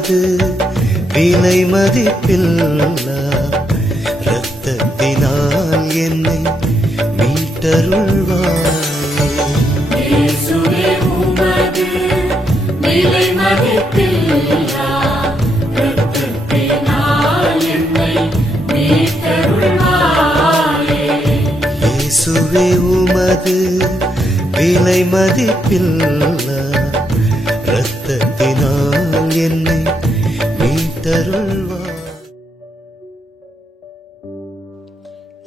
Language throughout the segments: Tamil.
உமது விலை மதிப்பில்லா இரத்தத்தினால் என்னை மீட்டருள்வாய். இயேசுவே உமது விலை மதிப்பில்லா இரத்தத்தினால் என்னை மீட்டருள்வாயே. இயேசுவே உமது விலை மதிப்பில்லா இரத்தத்தினால் என்னை மீட்டருள்வாய்.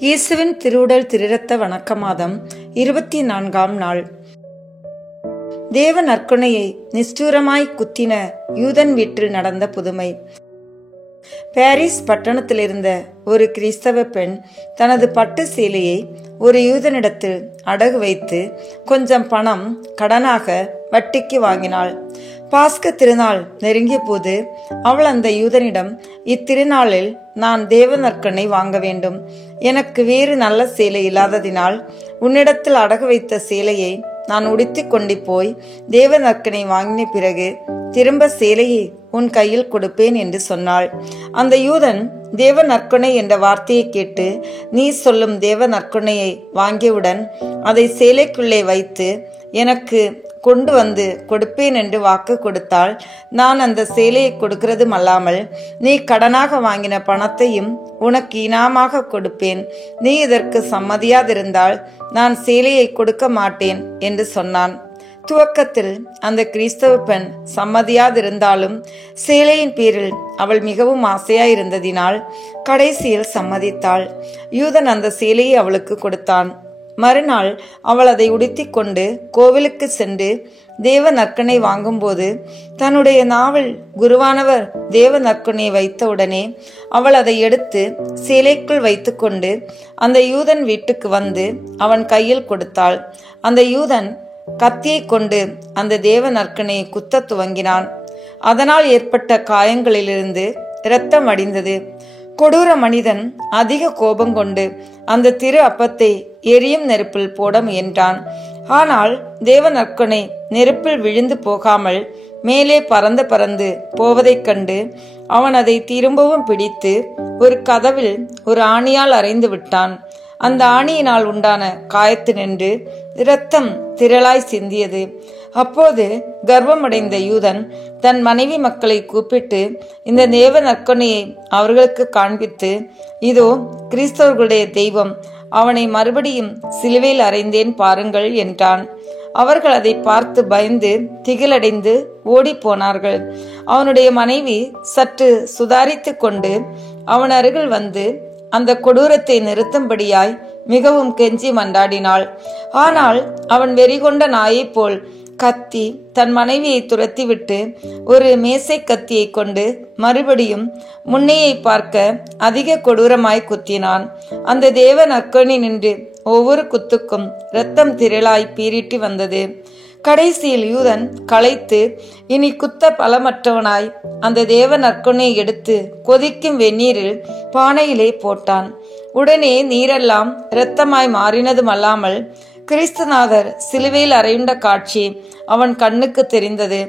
இயேசுவின் திருவுடல் திருரத்த வணக்க மாதம் 24ஆம் நாள். தேவ நற்கொணையை நிஷ்டூரமாய் குத்தின யூதன் வீட்டில் நடந்த புதுமை. பாரிஸ் பட்டணத்தில் இருந்த ஒரு கிறிஸ்தவ பெண் தனது பட்டு சேலையை ஒரு யூதனிடத்தில் அடகு வைத்து கொஞ்சம் பணம் கடனாக வட்டிக்கு வாங்கினாள். பாஸ்க திருநாள் நெருங்கிய போது அவள் அந்த யூதனிடம், இத்திருநாளில் நான் தேவ நற்கொணை வாங்க வேண்டும். எனக்கு வேறு நல்ல சேலை இல்லாததினால் உன்னிடத்தில் அடகு வைத்த சேலையை நான் உடுத்தி கொண்டு போய் தேவ நற்கொணை வாங்கின பிறகு திரும்ப சேலையை உன் கையில் கொடுப்பேன் என்று சொன்னாள். அந்த யூதன் தேவ நற்கொணை என்ற வார்த்தையை கேட்டு, நீ சொல்லும் தேவ நற்கொணையை வாங்கியவுடன் அதை சேலைக்குள்ளே வைத்து எனக்கு கொண்டு வந்து கொடுப்பேன் என்று வாக்கு கொடுத்தாள். நான் அந்த சேலையை கொடுக்கிறதும் அல்லாமல் நீ கடனாக வாங்கின பணத்தையும் உனக்கு இனாமாக கொடுப்பேன். நீ இதற்கு சம்மதியாதிருந்தால் நான் சேலையை கொடுக்க மாட்டேன் என்று சொன்னான். துவக்கத்தில் அந்த கிறிஸ்தவ பெண் சம்மதியாதிருந்தாலும் சேலையின் பேரில் அவள் மிகவும் ஆசையாயிருந்ததினால் கடைசியில் சம்மதித்தாள். யூதன் அந்த சேலையை அவளுக்கு கொடுத்தான். மறுநாள் அவள் அதை உடுத்தி கொண்டு கோவிலுக்கு சென்று தேவ நற்கொணை வாங்கும்போது தன்னுடைய நாவல் குருவானவர் தேவ நற்கொணையை வைத்தவுடனே அவள் அதை எடுத்து சேலைக்குள் வைத்து கொண்டு அந்த யூதன் வீட்டுக்கு வந்து அவன் கையில் கொடுத்தாள். அந்த யூதன் கத்தியை கொண்டு அந்த தேவ நற்கொணையை குத்த துவங்கினான். அதனால் ஏற்பட்ட காயங்களிலிருந்து இரத்தம் வடிந்தது. கொடூர மனிதன் அதிக கோபம் கொண்டு அந்த திரு அப்பத்தை எரியும் நெருப்பில் போட முயன்றான். ஆனால் தேவ நற்கொணை நெருப்பில் விழுந்து போகாமல் மேலே பறந்து போவதைக் கண்டு அவன் அதை திரும்பவும் பிடித்து ஒரு கதவில் ஒரு ஆணியால் அறைந்து விட்டான். அந்த ஆணியினால் உண்டான காயத்தினின்று இரத்தம் திரளாய் சிந்தியது. அப்போது கர்வமடைந்த யூதன் தன் மனைவி மக்களை கூப்பிட்டு இந்த தேவ நற்கொணையை அவர்களுக்கு காண்பித்து, இதோ கிறிஸ்தவர்களுடைய தெய்வம், அவனை மறுபடியும் சிலுவையில் அறைந்தேன் பாருங்கள் என்றான். அவர்கள் அதை பார்த்து பயந்து திகிலடைந்து ஓடி போனார்கள். அவனுடைய மனைவி சற்று சுதாரித்து கொண்டு அவன் அருகில் வந்து அந்த கொடூரத்தை நிறுத்தும்படியாய் மிகவும் கெஞ்சி மன்றாடினாள். ஆனால் அவன் வெறிகொண்ட நாயைப் போல் கத்தி தன் மனைவியை துரத்திவிட்டு ஒரு மேசை கத்தியை கொண்டு மறுபடியும் முன்னையை பார்க்க அதிக கொடூரமாய் குத்தினான். அந்த தேவ நற்கொணை நின்று ஒவ்வொரு குத்துக்கும் இரத்தம் திரளாய் பீரிட்டு வந்தது. கடைசியில் யூதன் களைத்து இனி குத்த பலமற்றவனாய் அந்த தேவ நற்கொணையை எடுத்து கொதிக்கும் வெந்நீரில் பானையிலே போட்டான். உடனே நீரெல்லாம் இரத்தமாய் மாறினதும் அல்லாமல் கிறிஸ்துநாதர் சிலுவையில் அறையுண்ட காட்சி அவன் கண்ணுக்கு தெரிந்தது.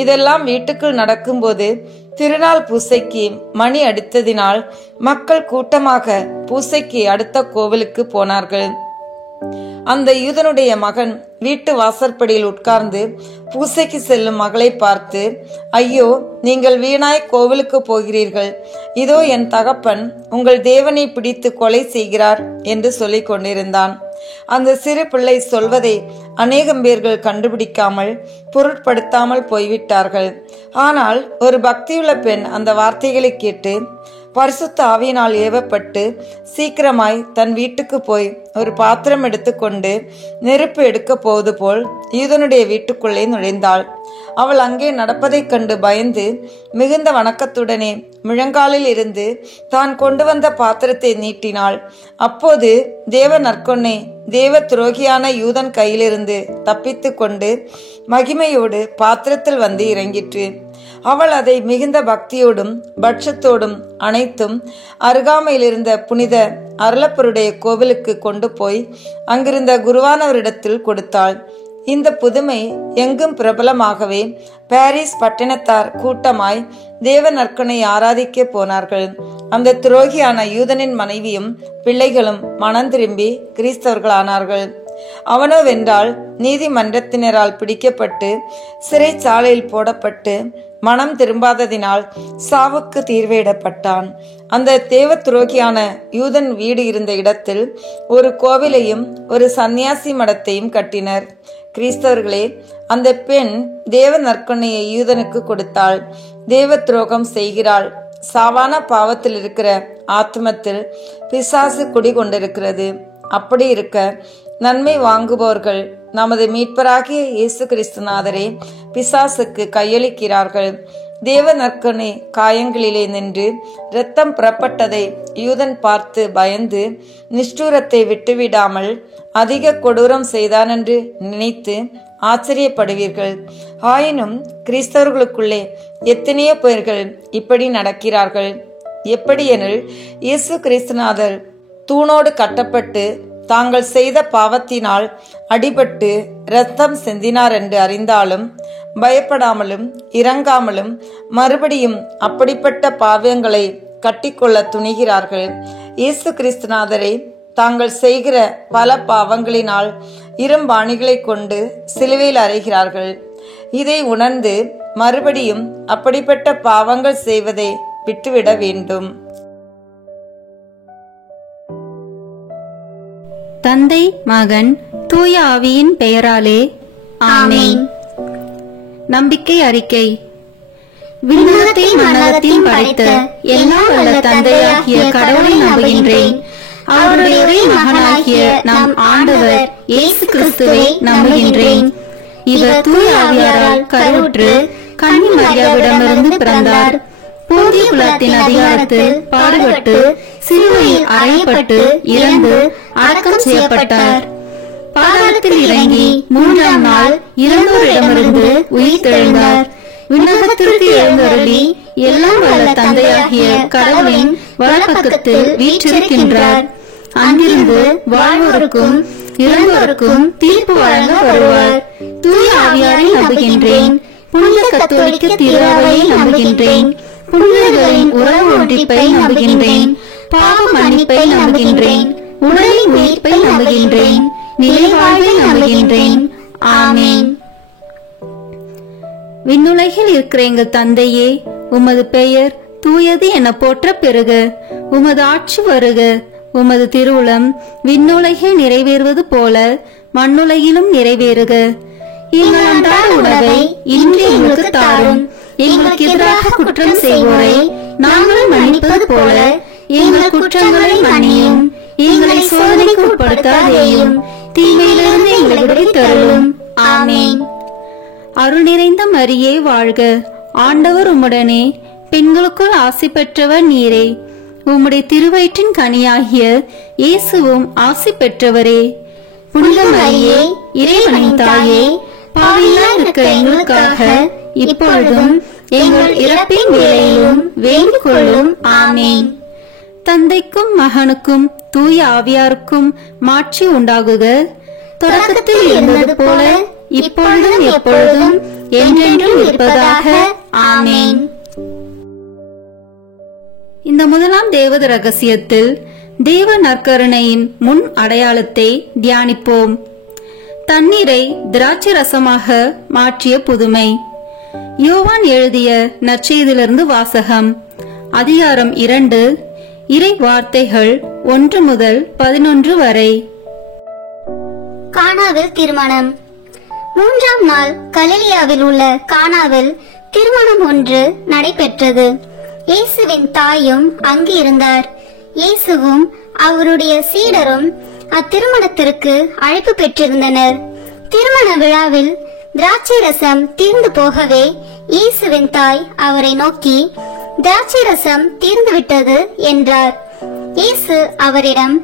இதெல்லாம் வீட்டுக்குள் நடக்கும்போது திருநாள் பூசைக்கு மணி அடித்ததினால் மக்கள் கூட்டமாக பூசைக்கு அடுத்த கோவிலுக்கு போனார்கள். அந்த யூதனுடைய மகன் வீட்டு வாசற்படியில் உட்கார்ந்து பூசைக்கு செல்லும் மகளை பார்த்து, ஐயோ, நீங்கள் வீணாய் கோவிலுக்கு போகிறீர்கள். இதோ என் தகப்பன் உங்கள் தேவனை பிடித்து கொலை செய்கிறார் என்று சொல்லிக் கொண்டிருந்தான். அந்த சிறு பிள்ளை சொல்வதை அநேகம் பேர்கள் கண்டுபிடிக்காமல் பொருட்படுத்தாமல் போய்விட்டார்கள். ஆனால் ஒரு பக்தியுள்ள பெண் அந்த வார்த்தைகளை கேட்டு பரிசுத்த ஆவியினால் ஏவப்பட்டு சீக்கிரமாய் தன் வீட்டுக்கு போய் ஒரு பாத்திரம் எடுத்துக்கொண்டு நெருப்பு எடுக்க போவது போல் யூதனுடைய வீட்டுக்குள்ளே நுழைந்தாள். அவள் அங்கே நடப்பதைக் கண்டு பயந்து மிகுந்த வணக்கத்துடனே முழங்காலில் இருந்து தான் கொண்டு வந்த பாத்திரத்தை நீட்டினாள். அப்போது தேவ நற்கொணை தேவ துரோகியான யூதன் கையிலிருந்து தப்பித்து கொண்டு மகிமையோடு பாத்திரத்தில் வந்து இறங்கிற்று. அவள் அதை மிகுந்த பக்தியோடும் பட்சத்தோடும் அனைத்தும் அருகாமையில் இருந்த புனித அருளப்பருடைய கோவிலுக்கு கொண்டு போய் அங்கிருந்த குருவானவரிடத்தில் கொடுத்தாள். இந்த புதுமை எங்கும் பிரபலமாகவே பாரிஸ் பட்டணத்தார் கூட்டமாய் தேவ நற்கனை ஆராதிக்க போனார்கள். அந்த துரோகியான யூதனின் மனைவியும் பிள்ளைகளும் மனம் திரும்பி கிறிஸ்தவர்களானார்கள். அவனோவென்றால் நீதிமன்றத்தினரால் பிடிக்கப்பட்டு சிறைச்சாலையில் போடப்பட்டு மனம் திரும்பாததினால் சாவுக்கு தீர்வையிடப்பட்டான். அந்த தேவ துரோகியான யூதன் வீடு இருந்த இடத்தில் ஒரு கோவிலையும் ஒரு சந்நியாசி மடத்தையும் கட்டினர். கிறிஸ்தவர்களே, அந்த பெண் தேவ நற்கொன்னையை யூதனுக்கு கொடுத்தாள். தேவ துரோகம் செய்கிறாள். சாவான பாவத்தில் இருக்கிற ஆத்மத்தில் பிசாசு குடிகொண்டிருக்கிறது. அப்படி இருக்க நன்மை வாங்குபவர்கள் நமது மீட்பராகிய இயேசு கிறிஸ்துநாதரே பிசாசுக்கு கையளிக்கிறார்கள். தேவ நற்கொன்னை காயங்களிலே நின்று இரத்தம் புறப்பட்டதை யூதன் பார்த்து பயந்து நிஷ்டூரத்தை விட்டுவிடாமல் அதிக கொடூரம் செய்தான் என்று நினைத்து ஆச்சரியப்படுவீர்கள். ஆயினும் கிறிஸ்தவர்களுக்குள்ளே எத்தனையோ பேர்கள் இப்படி நடக்கிறார்கள். எப்படியெனில், இயேசு கிறிஸ்துநாதர் தூணோடு கட்டப்பட்டு தாங்கள் செய்த பாவத்தினால் அடிபட்டு இரத்தம் சிந்தினார் என்று அறிந்தாலும் பயப்படாமலும் இரங்காமலும் மறுபடியும் அப்படிப்பட்ட பாவங்களை கட்டிக்கொள்ள துணிகிறார்கள். இயேசு கிறிஸ்துநாதரை தாங்கள் செய்கிற பல பாவங்களினால் இரும்பாணிகளை கொண்டு சிலுவையில் அறைகிறார்கள். இதை உணர்ந்து மறுபடியும் அப்படிப்பட்ட பாவங்கள் செய்வதை விட்டுவிட வேண்டும். தந்தை, மகன், தூய ஆவியின் பெயராலே ஆமென். நம்பிக்கை அறிக்கை. விண்ணகத்தையும் மண்ணகத்தையும் படைத்த எல்லாம் வல்ல தந்தையாகிய கடவுளை நம்புகின்றேன். அவருடைய ஒரே மகனாகிய நம் ஆண்டவர் இயேசு கிறிஸ்துவை நம்புகின்றேன். இவர் தூய ஆவியாரால் கருவுற்று கன்னி மரியாவிடமிருந்து பிறந்தார். போதிய குலத்தின் அதிகாரத்தில் பாடுபட்டு சிலுவையில் அறையப்பட்டு இறந்து அடக்கம் செய்யப்பட்டார். பாதாளத்தில் இறங்கி 3ஆம் நாள் இறந்தோரிடமிருந்து உயிர் தெழுந்தார். விண்ணகத்திற்கு எழுந்தருளி எல்லாம் வல்ல தந்தையாகிய கடவுளின் வலப்பக்கத்தில் வீற்றிருக்கின்றார். அங்கிருந்து வாழ்வோருக்கும் இறந்தோருக்கும் தீர்ப்பு வழங்க வருவார். தூய ஆவியாரை நம்புகின்றேன். புனித கத்தோலிக்க திருஅவையை நம்புகின்றேன். புனிதர்களின் உறவு ஒன்றிப்பை நம்புகின்றேன். பாவ மன்னிப்பை நம்புகின்றேன். உடலின் உயிர்ப்பை நம்புகின்றேன். நிலைவாழ்வை நம்புகின்றேன். ஆமென். விண்ணுலகில் இருக்கிற எங்கள் தந்தையே, உமது பெயர் தூயது என போற்ற பெறுக. உமது ஆட்சி வருக. உமது திருவுளம் விண்ணுலகில் நிறைவேறுவது போல மண்ணுலகிலும் நிறைவேறுக. எங்கள் அன்றாட உணவை இன்று எங்களுக்கு தாரும். எங்களுக்கு எதிராக குற்றம் செய்வோரை நாங்கள் மன்னிப்பது போல எங்கள் குற்றங்களை மன்னியும். எங்களை சோதனைக்கு உட்படுத்தாதேயும், தீமையிலிருந்து எங்களை விடுவித்தருளும். ஆமென். அருள் நிறைந்த மரியே வாழ்க. ஆண்டவர் உம்முடனே, பெண்களுக்குள் ஆசி பெற்றவர் நீரே. உம்முடைய திருவயிற்றின் கனியாகிய இயேசுவும் ஆசி பெற்றவரே. புனித மரியே, இறைவனின் தாயே, பாவிகளா இருக்கிற எங்களுக்காக இப்பொழுதும் எங்கள் இறப்பின் வேளையிலும் வேண்டிக் கொள்ளும். ஆமென். தந்தைக்கும் மகனுக்கும் தூய ஆவியாருக்கும் மாட்சி உண்டாகுக. தொடக்கத்தில் இருந்தது போல இப்பொழுதும் எப்பொழுதும் என்றென்றும் இருப்பதாக. ஆமென். இந்த முதலாம் தேவத ரகசியத்தில் தேவ நற்கருணையின் முன் அடையாளத்தை தியானிப்போம். தண்ணீரை திராட்சை ரசமாக மாற்றிய புதுமை. யோவான் எழுதிய நற்செய்தியிலிருந்து வாசகம். அதிகாரம் 2, இறை வார்த்தைகள் 1 முதல் 11 வரை. கானாவில் திருமணம். 3ஆம் நாள் கலிலியாவில் உள்ள கானாவில் திருமணம் ஒன்று நடைபெற்றது. இயேசுவின் தாயும் அங்கு இருந்தார். இயேசுவும் அவருடைய சீடரும் அத்திருமணத்திற்கு அழைப்பு பெற்றிருந்தனர். திருமண விழாவில் திராட்சை ரசம் தீர்ந்து போகவே இயேசுவின் தாய் அவரை நோக்கி, திராட்சை ரசம் தீர்ந்து விட்டது என்றார். இயேசு அவரிடம்,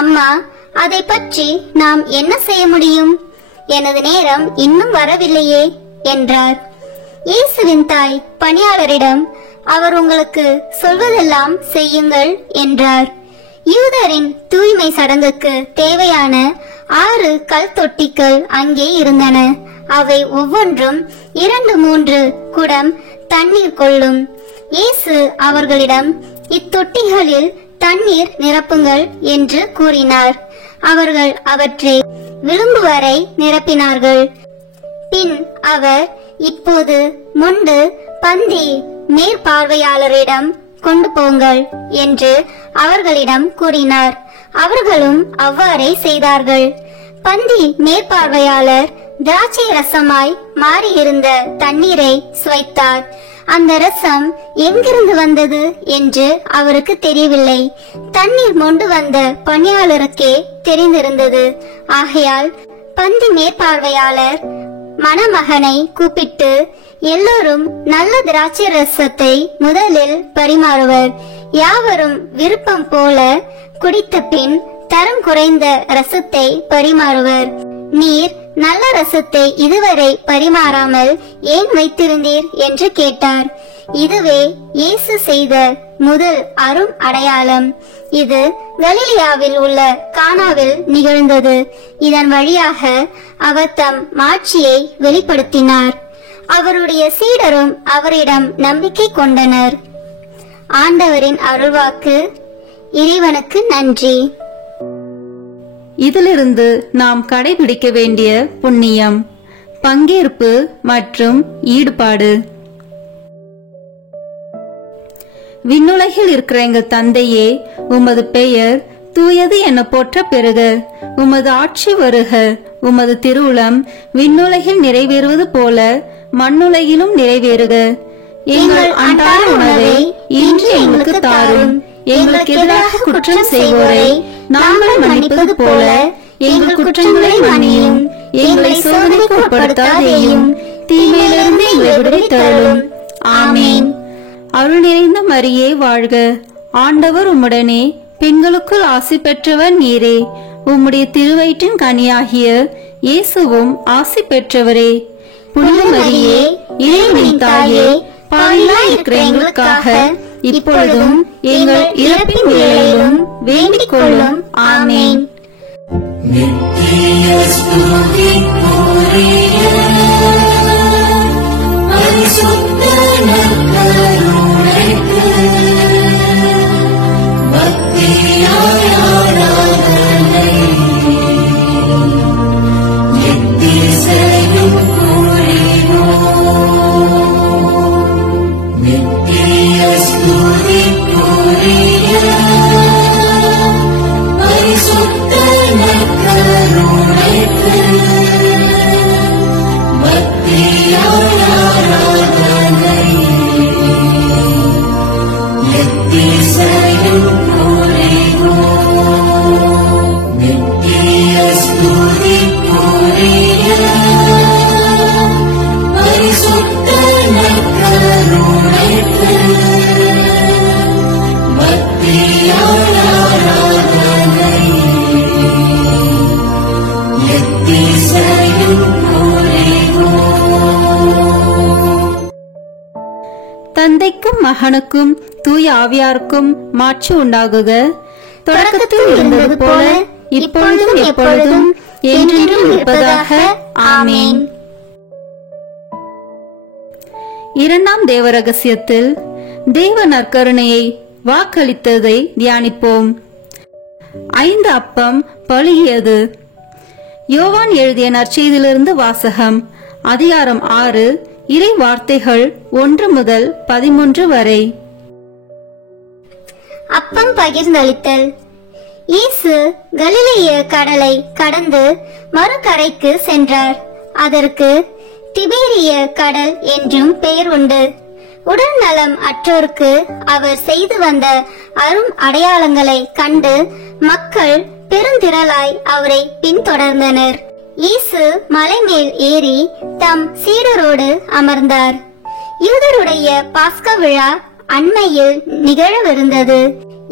அம்மா, அதை பற்றி நாம் என்ன செய்ய முடியும்? எனது நேரம் இன்னும் வரவில்லையே என்றார். இயேசுவின் தாய் பணியாளரிடம், அவர் உங்களுக்கு சொல்வதெல்லாம் செய்யுங்கள் என்றார். யூதரின் தூய்மை சடங்குக்கு தேவையான 6 கல் தொட்டிகள் அங்கே இருந்தன. அவை ஒவ்வொன்றும் 2-3 குடம் தண்ணீர் கொள்ளும். இயேசு அவர்களிடம், இத்தொட்டிகளில் தண்ணீர் நிரப்புங்கள் என்று கூறினார். அவர்கள் அவற்றை விளிம்பு வரை நிரப்பினார்கள். பின் அவர், இப்போது மொண்டு பந்தி மேற்பார்வையாளரிடம் கொண்டு போங்கள் என்று அவர்களிடம் கூறினார். அவர்களும் அவ்வாறே செய்தார்கள். பந்தி மேற்பார்வையாளர் திராட்சை ரசமாய் மாறியிருந்த தண்ணீரை சுவைத்தார். அந்த ரசம் எங்கிருந்து வந்தது என்று அவருக்கு தெரியவில்லை. தண்ணீர் மொண்டு வந்த பணியாளருக்கே தெரிந்திருந்தது. ஆகையால் பந்தி மேற்பார்வையாளர் மணமகனை கூப்பிட்டு, எல்லோரும் நல்ல திராட்சை ரசத்தை முதலில் பரிமாறுவர். யாவரும் விருப்பம் போல குடித்த பின் தரம் குறைந்த ரசத்தை பரிமாறுவர். நீர் நல்ல ரசத்தை இதுவரை பரிமாறாமல் ஏன் வைத்திருந்தீர் என்று கேட்டார். இதுவே இயேசு செய்த முதல் அரும் அடையாளம். இது கலிலியாவில் உள்ள கானாவில் நிகழ்ந்தது. இதன் வழியாக அவர் தம் மாட்சியை வெளிப்படுத்தினார். அவருடைய சீடரும் அவரிடம் நம்பிக்கை கொண்டனர். ஆண்டவரின் அருள்வாக்கு. இறைவனுக்கு நன்றி. இதிலிருந்து நாம் கடைபிடிக்க வேண்டிய புண்ணியம், பங்கேற்பு மற்றும் ஈடுபாடு. விண்ணுலகில் இருக்கிற எங்கள் தந்தையே, உமது பெயர் தூயது என போற்ற பெறுக. உமது ஆட்சி வருக. உமது திருவுளம் விண்ணுலகில் நிறைவேறுவது போல மண்ணுலகிலும் நிறைவேறுக. எங்கள் அன்றாட உணவை இன்று எங்களுக்கு தாரும். எங்களுக்கு எதிராக குற்றம் செய்வோரை நாங்கள் மன்னிப்பது போல எங்கள் குற்றங்களை மன்னியும். எங்களை சோதனைக்கு உட்படுத்தாதேயும், தீமையிலிருந்து எங்களை விடுவித்தருளும். ஆமேன். அருள் நிறைந்த மரியே வாழ்க. ஆண்டவர் உம்முடனே, பெண்களுக்குள் ஆசி பெற்றவர் நீரே. உம்முடைய திருவயிற்றின் கனியாகிய இயேசுவும் ஆசி பெற்றவரே. புனித மரியே, இறைவனின் தாயே, பாவிகளாய் இருக்கிற எங்களுக்காக இப்பொழுதும் எங்கள் இறப்பின் வேளையிலும் வேண்டிக் கொள்ளும். ஆமேன். நித்திய ஸ்துதிக்குரிய பரிசுத்த நற்கருணைக்கு பக்தியாய் ஆராதனை எத்திசையும் புரிவோம். நித்திய ஸ்துதிக்குரிய பரிசுத்த நற்கருணைக்கு பக்தியாய் ஆராதனை எத்திசையும் புரிவோம். நித்திய ஸ்துதிக்குரிய பரிசுத்த நற்கருணைக்கு பக்தியாய் ஆராதனை எத்திசையும் புரிவோம். தந்தைக்கும் மகனுக்கும் தூய ஆவியாருக்கும் மாட்சி உண்டாகுக. தொடக்கத்தில் இருந்தது போல இப்பொழுதும் எப்பொழுதும் என்றென்றும் இருப்பதாக. ஆமேன். இரண்டாம் தேவ ரகசியத்தில் தேவ நற்கருணையை வாக்களித்ததை தியானிப்போம். 5 அப்பம் பழுகியது. யோவான் எழுதிய நற்செய்தியிலிருந்து வாசகம். அதிகாரம் 6, இறை வார்த்தைகள் 1 முதல் 13 வரை. அப்பம் பகிர்ந்தளித்தல். இயேசு கலிலேய கடலை கடந்து மறுகரைக்கு சென்றார். அதற்கு திபேரிய கடல் என்றும் பெயர் உண்டு. உடல் நலம் அற்றோருக்கு அவர் செய்து வந்த அரும் அடையாளங்களை கண்டு மக்கள் பெருந்திரளாய் அவரை பின்தொடர்ந்தனர். இயேசு மலை மேல் ஏறி தம் சீடரோடு அமர்ந்தார். யூதருடைய பாஸ்கா விழா அண்மையில் நிகழவிருந்தது.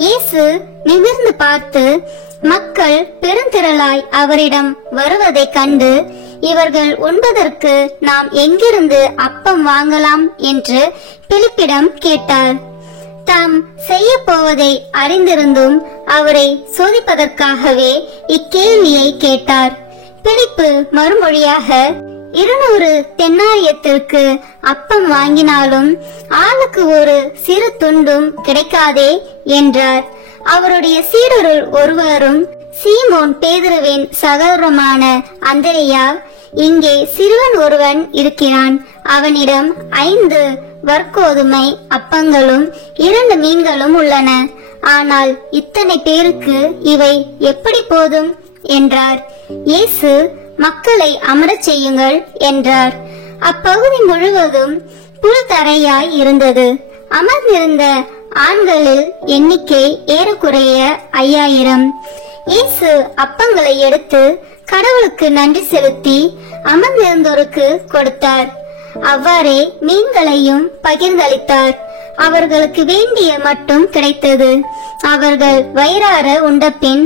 இயேசு நிமிர்ந்து பார்த்து மக்கள் பெருந்திரளாய் அவரிடம் வருவதைக் கண்டு, இவர்கள் உண்பதற்கு நாம் எங்கிருந்து அப்பம் வாங்கலாம் என்று பிலிப்பிடம் கேட்டார். தாம் செய்ய போவதை அறிந்திருந்தும் அவரை சோதிப்பதற்காகவே இக்கேள்வியை கேட்டார். பிலிப்பு மறுமொழியாக, 200 தென்னாரியத்திற்கு அப்பம் வாங்கினாலும் ஆளுக்கு ஒரு சிறு துண்டும் கிடைக்காதே என்றார். அவருடைய சீடருள் ஒருவரும் சீமோன் பேதுருவின் சகோதரமான அந்திரேயா, இங்கே சிறுவன் ஒருவன் இருக்கிறான், அவனிடம் 5 வற்கோதுமை அப்பங்களும் 2 மீன்களும் உள்ளன, ஆனால் இத்தனை பேருக்கு இவை எப்படி போதும் என்றார். இயேசு, மக்களை அமரச் செய்யுங்கள் என்றார். அப்பகுதி முழுவதும் புல்தரையாய் இருந்தது. அமர்ந்திருந்த ஆண்களில் எண்ணிக்கை ஏறக்குறைய 5000. இயேசு அப்பங்களை எடுத்து கடவுளுக்கு நன்றி செலுத்தி அமர்ந்திருந்தோருக்கு கொடுத்தார். அவ்வாறே மீன்களையும் பகிர்ந்தளித்தார். அவர்களுக்கு வேண்டிய மட்டும் கிடைத்தது. அவர்கள் வயிறார உண்டபின்,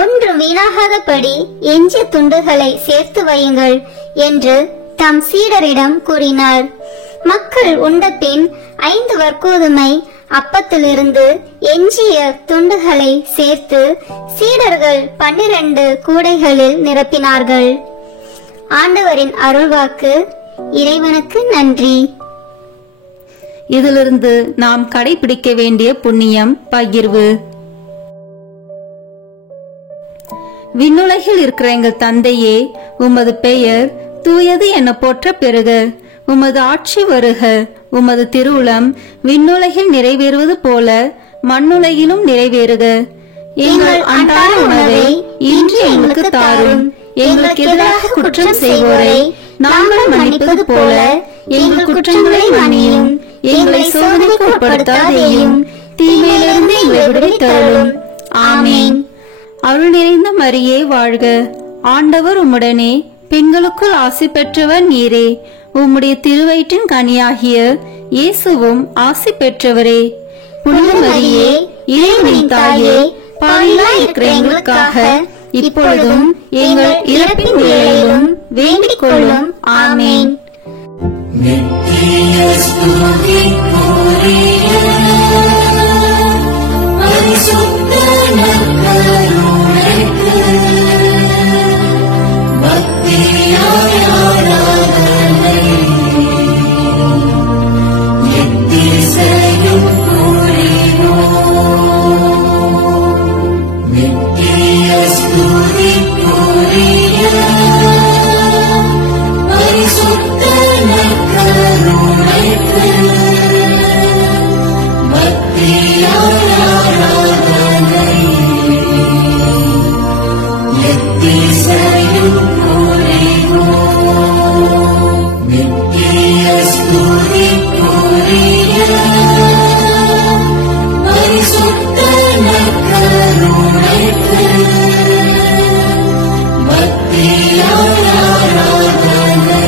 ஒன்று வீணாகாதபடி எஞ்சிய துண்டுகளை சேர்த்து வையுங்கள் என்று தம் சீடரிடம் கூறினார். மக்கள் உண்டபின் 5 வற்கோதுமை அப்பத்திலிருந்து எஞ்சிய துண்டுகளை சேர்த்து சீடர்கள் 12 கூடைகளில் நிரப்பினார்கள். ஆண்டவரின் அருள்வாக்கு. இறைவனுக்கு நன்றி. இதிலிருந்து நாம் கடைபிடிக்க வேண்டிய புண்ணியம் பகிர்வு. விண்ணுலகில் இருக்கிற எங்கள் தந்தையே, உமது பெயர் தூயது என போற்ற பெறுக. உமது ஆட்சி வருக. உமது திருவுளம் விண்ணுலகில் நிறைவேறுவது போல மண்ணுலகிலும் நிறைவேறுக. எங்கள் அன்றாட உணவை இன்று எங்களுக்கு தாரும். எங்களுக்கு எதிராக குற்றம் செய்வோரை நாங்கள் மன்னிப்பது போல எங்கள் குற்றங்களை மன்னியும். எங்களை சோதனைக்கு உட்படுத்தாதேயும், தீமையிலிருந்து எங்களை விடுவித்தருளும். ஆமேன். அருள் நிறைந்த மரியே வாழ்க. ஆண்டவர் உம்முடனே, பெண்களுக்குள் ஆசி பெற்றவர் நீரே. உம்முடைய திருவயிற்றின் கனியாகிய இயேசுவும் ஆசி பெற்றவரே. புனித மரியே, இறைவனின் தாயே, பாவிகளாய் இருக்கிற எங்களுக்காக இப்பொழுதும் எங்கள் இறப்பின் வேளையிலும் வேண்டிக் கொள்ளும். ஆமேன். நித்திய ஸ்துதிக்குரிய பரிசுத்த நற்கருணைக்கு பக்தியாய் ஆராதனை எத்திசையும் புரிவோம். நித்திய ஸ்துதிக்குரிய பரிசுத்த நற்கருணைக்கு பக்தியாய் ஆராதனை எத்திசையும் புரிவோம். நித்திய ஸ்துதிக்குரிய பரிசுத்த நற்கருணைக்கு பக்தியாய் ஆராதனை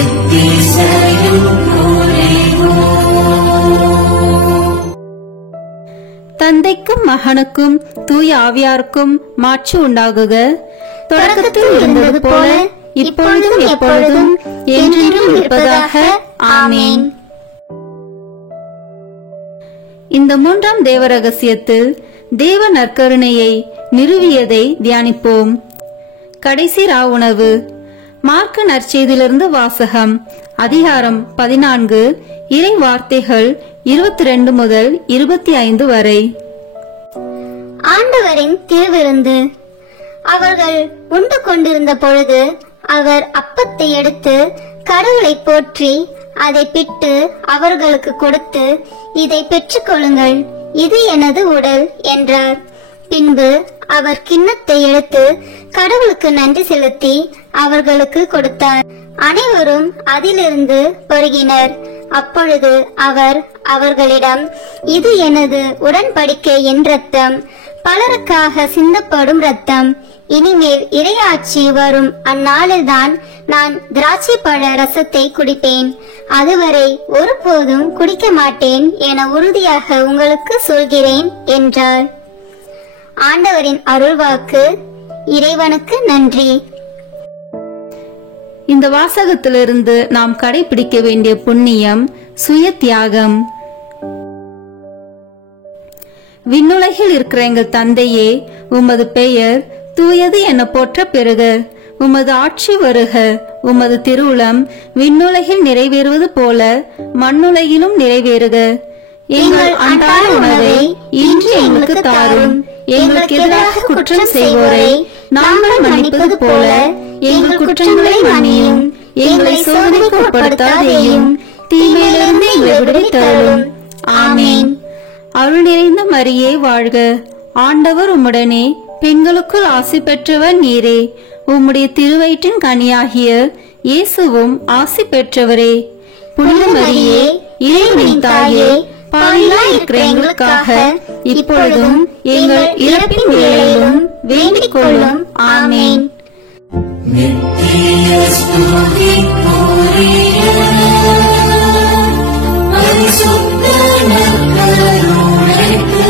எத்திசையும் புரிவோம். தந்தைக்கும் மகனுக்கும் தூய ஆவியாருக்கும் மாட்சி உண்டாகுக. தொடக்கத்தில் இருந்தது போல இப்பொழுதும் எப்பொழுதும் என்றென்றும் இருப்பதாக. ஆமேன். இந்த 3ஆம் தேவ ரகசியத்தில் தேவ நற்கருணையை நிறுவியதை தியானிப்போம். கடைசி ராவுணவு. மார்க்கு நற்செய்தியிலிருந்து வாசகம். அதிகாரம் 14, இறை வார்த்தைகள் 22 முதல் 25 வரை. ஆண்டவரின் திருவிருந்து. அவர்கள் உண்டு கொண்டிருந்த பொழுது அவர் அப்பத்தை எடுத்து கடவுளை போற்றி அதை பிட்டு அவர்களுக்கு கொடுத்து, இதை பெற்றுக்கொள்ளுங்கள், இது எனது உடல் என்றார். பின்பு அவர் கிண்ணத்தை எடுத்து கடவுளுக்கு நன்றி செலுத்தி அவர்களுக்கு கொடுத்தார். அனைவரும் அதிலிருந்து பருகினர். அப்பொழுது அவர் அவர்களிடம், இது எனது உடன்படிக்கையின் இரத்தம், பலருக்காக சிந்தப்படும் இரத்தம். இனிமேல் இறையாட்சி வரும் அந்நாளில்தான் நான் திராட்சை பழ ரசத்தை குடிப்பேன். அதுவரை ஒருபோதும் குடிக்க மாட்டேன் என உறுதியாக உங்களுக்கு சொல்கிறேன் என்றார். ஆண்டவரின் அருள்வாக்கு. இறைவனுக்கு நன்றி. இந்த வாசகத்திலிருந்து நாம் கடைபிடிக்க வேண்டிய புண்ணியம் சுய தியாகம். விண்ணுலகில் இருக்கிற எங்கள் தந்தையே, உமது பெயர் தூயது என போற்ற பெறுக. உமது ஆட்சி வருக. உமது திருவுளம் விண்ணுலகில் நிறைவேறுவது போல மண்ணுலகிலும் நிறைவேறுக. எங்கள் அன்றாட உணவை இன்று எங்களுக்கு தாரும். எங்களுக்கு எதிராக குற்றம் செய்வோரை நாங்கள் மன்னிப்பது போல எங்கள் குற்றங்களை மன்னியும். எங்களை சோதனைக்கு உட்படுத்தாதேயும், தீமையிலிருந்து எங்களை விடுவித்தருளும். ஆமேன். அருள் நிறைந்த மரியே வாழ்க. ஆண்டவர் உம்முடனே, பெண்களுக்குள் ஆசி பெற்றவர் நீரே. உம்முடைய திருவயிற்றின் கனியாகிய இயேசுவும் ஆசி பெற்றவரே. புனித மரியே, இறைவனின் தாயே, பாவிகளாய் இருக்கிற எங்களுக்காக இப்பொழுதும் எங்கள் இறப்பின் வேளையிலும் வேண்டிக் கொள்ளும். ஆமேன். நித்திய ஸ்துதிக்குரிய பரிசுத்த நற்கருணைக்கு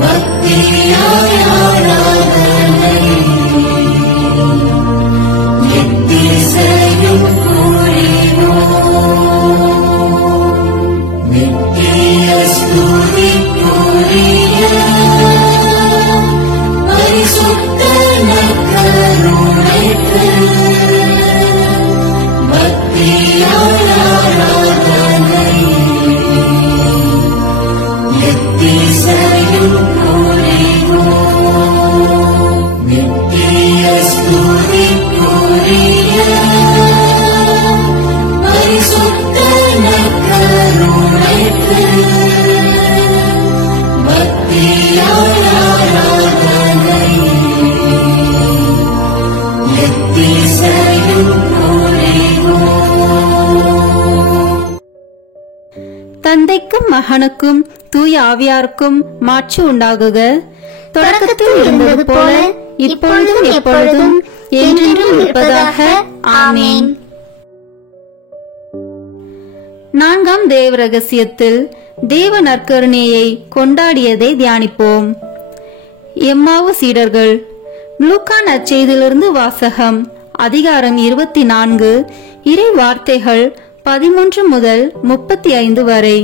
பக்தியாய் ஆராதனை எத்திசையும் புரிவோம். நித்திய ஸ்துதிக்குரிய பரிசுத்த நற்கருணைக்கு பக்தியாய் ஆராதனை எத்திசையும் புரிவோம். நித்திய ஸ்துதிக்குரிய பரிசுத்த நற்கருணைக்கு பக்தியாய் ஆராதனை எத்திசையும் புரிவோம். தந்தைக்கும் மகனுக்கும் தூய ஆவியாருக்கும் மாட்சி உண்டாகுக. தொடக்கத்தில் இருந்தது போல இப்பொழுதும் எப்பொழுதும் என்றென்றும் இருப்பதாக. ஆமேன். நான்காம் தேவ ரகசியத்தில் தேவ நற்கருணையை கொண்டாடியதை தியானிப்போம். எம்மாவு சீடர்கள். லூக்கா நற்செய்தியிலிருந்து வாசகம். அதிகாரம் 24, இறை வார்த்தைகள் 13 முதல் 35 வரை.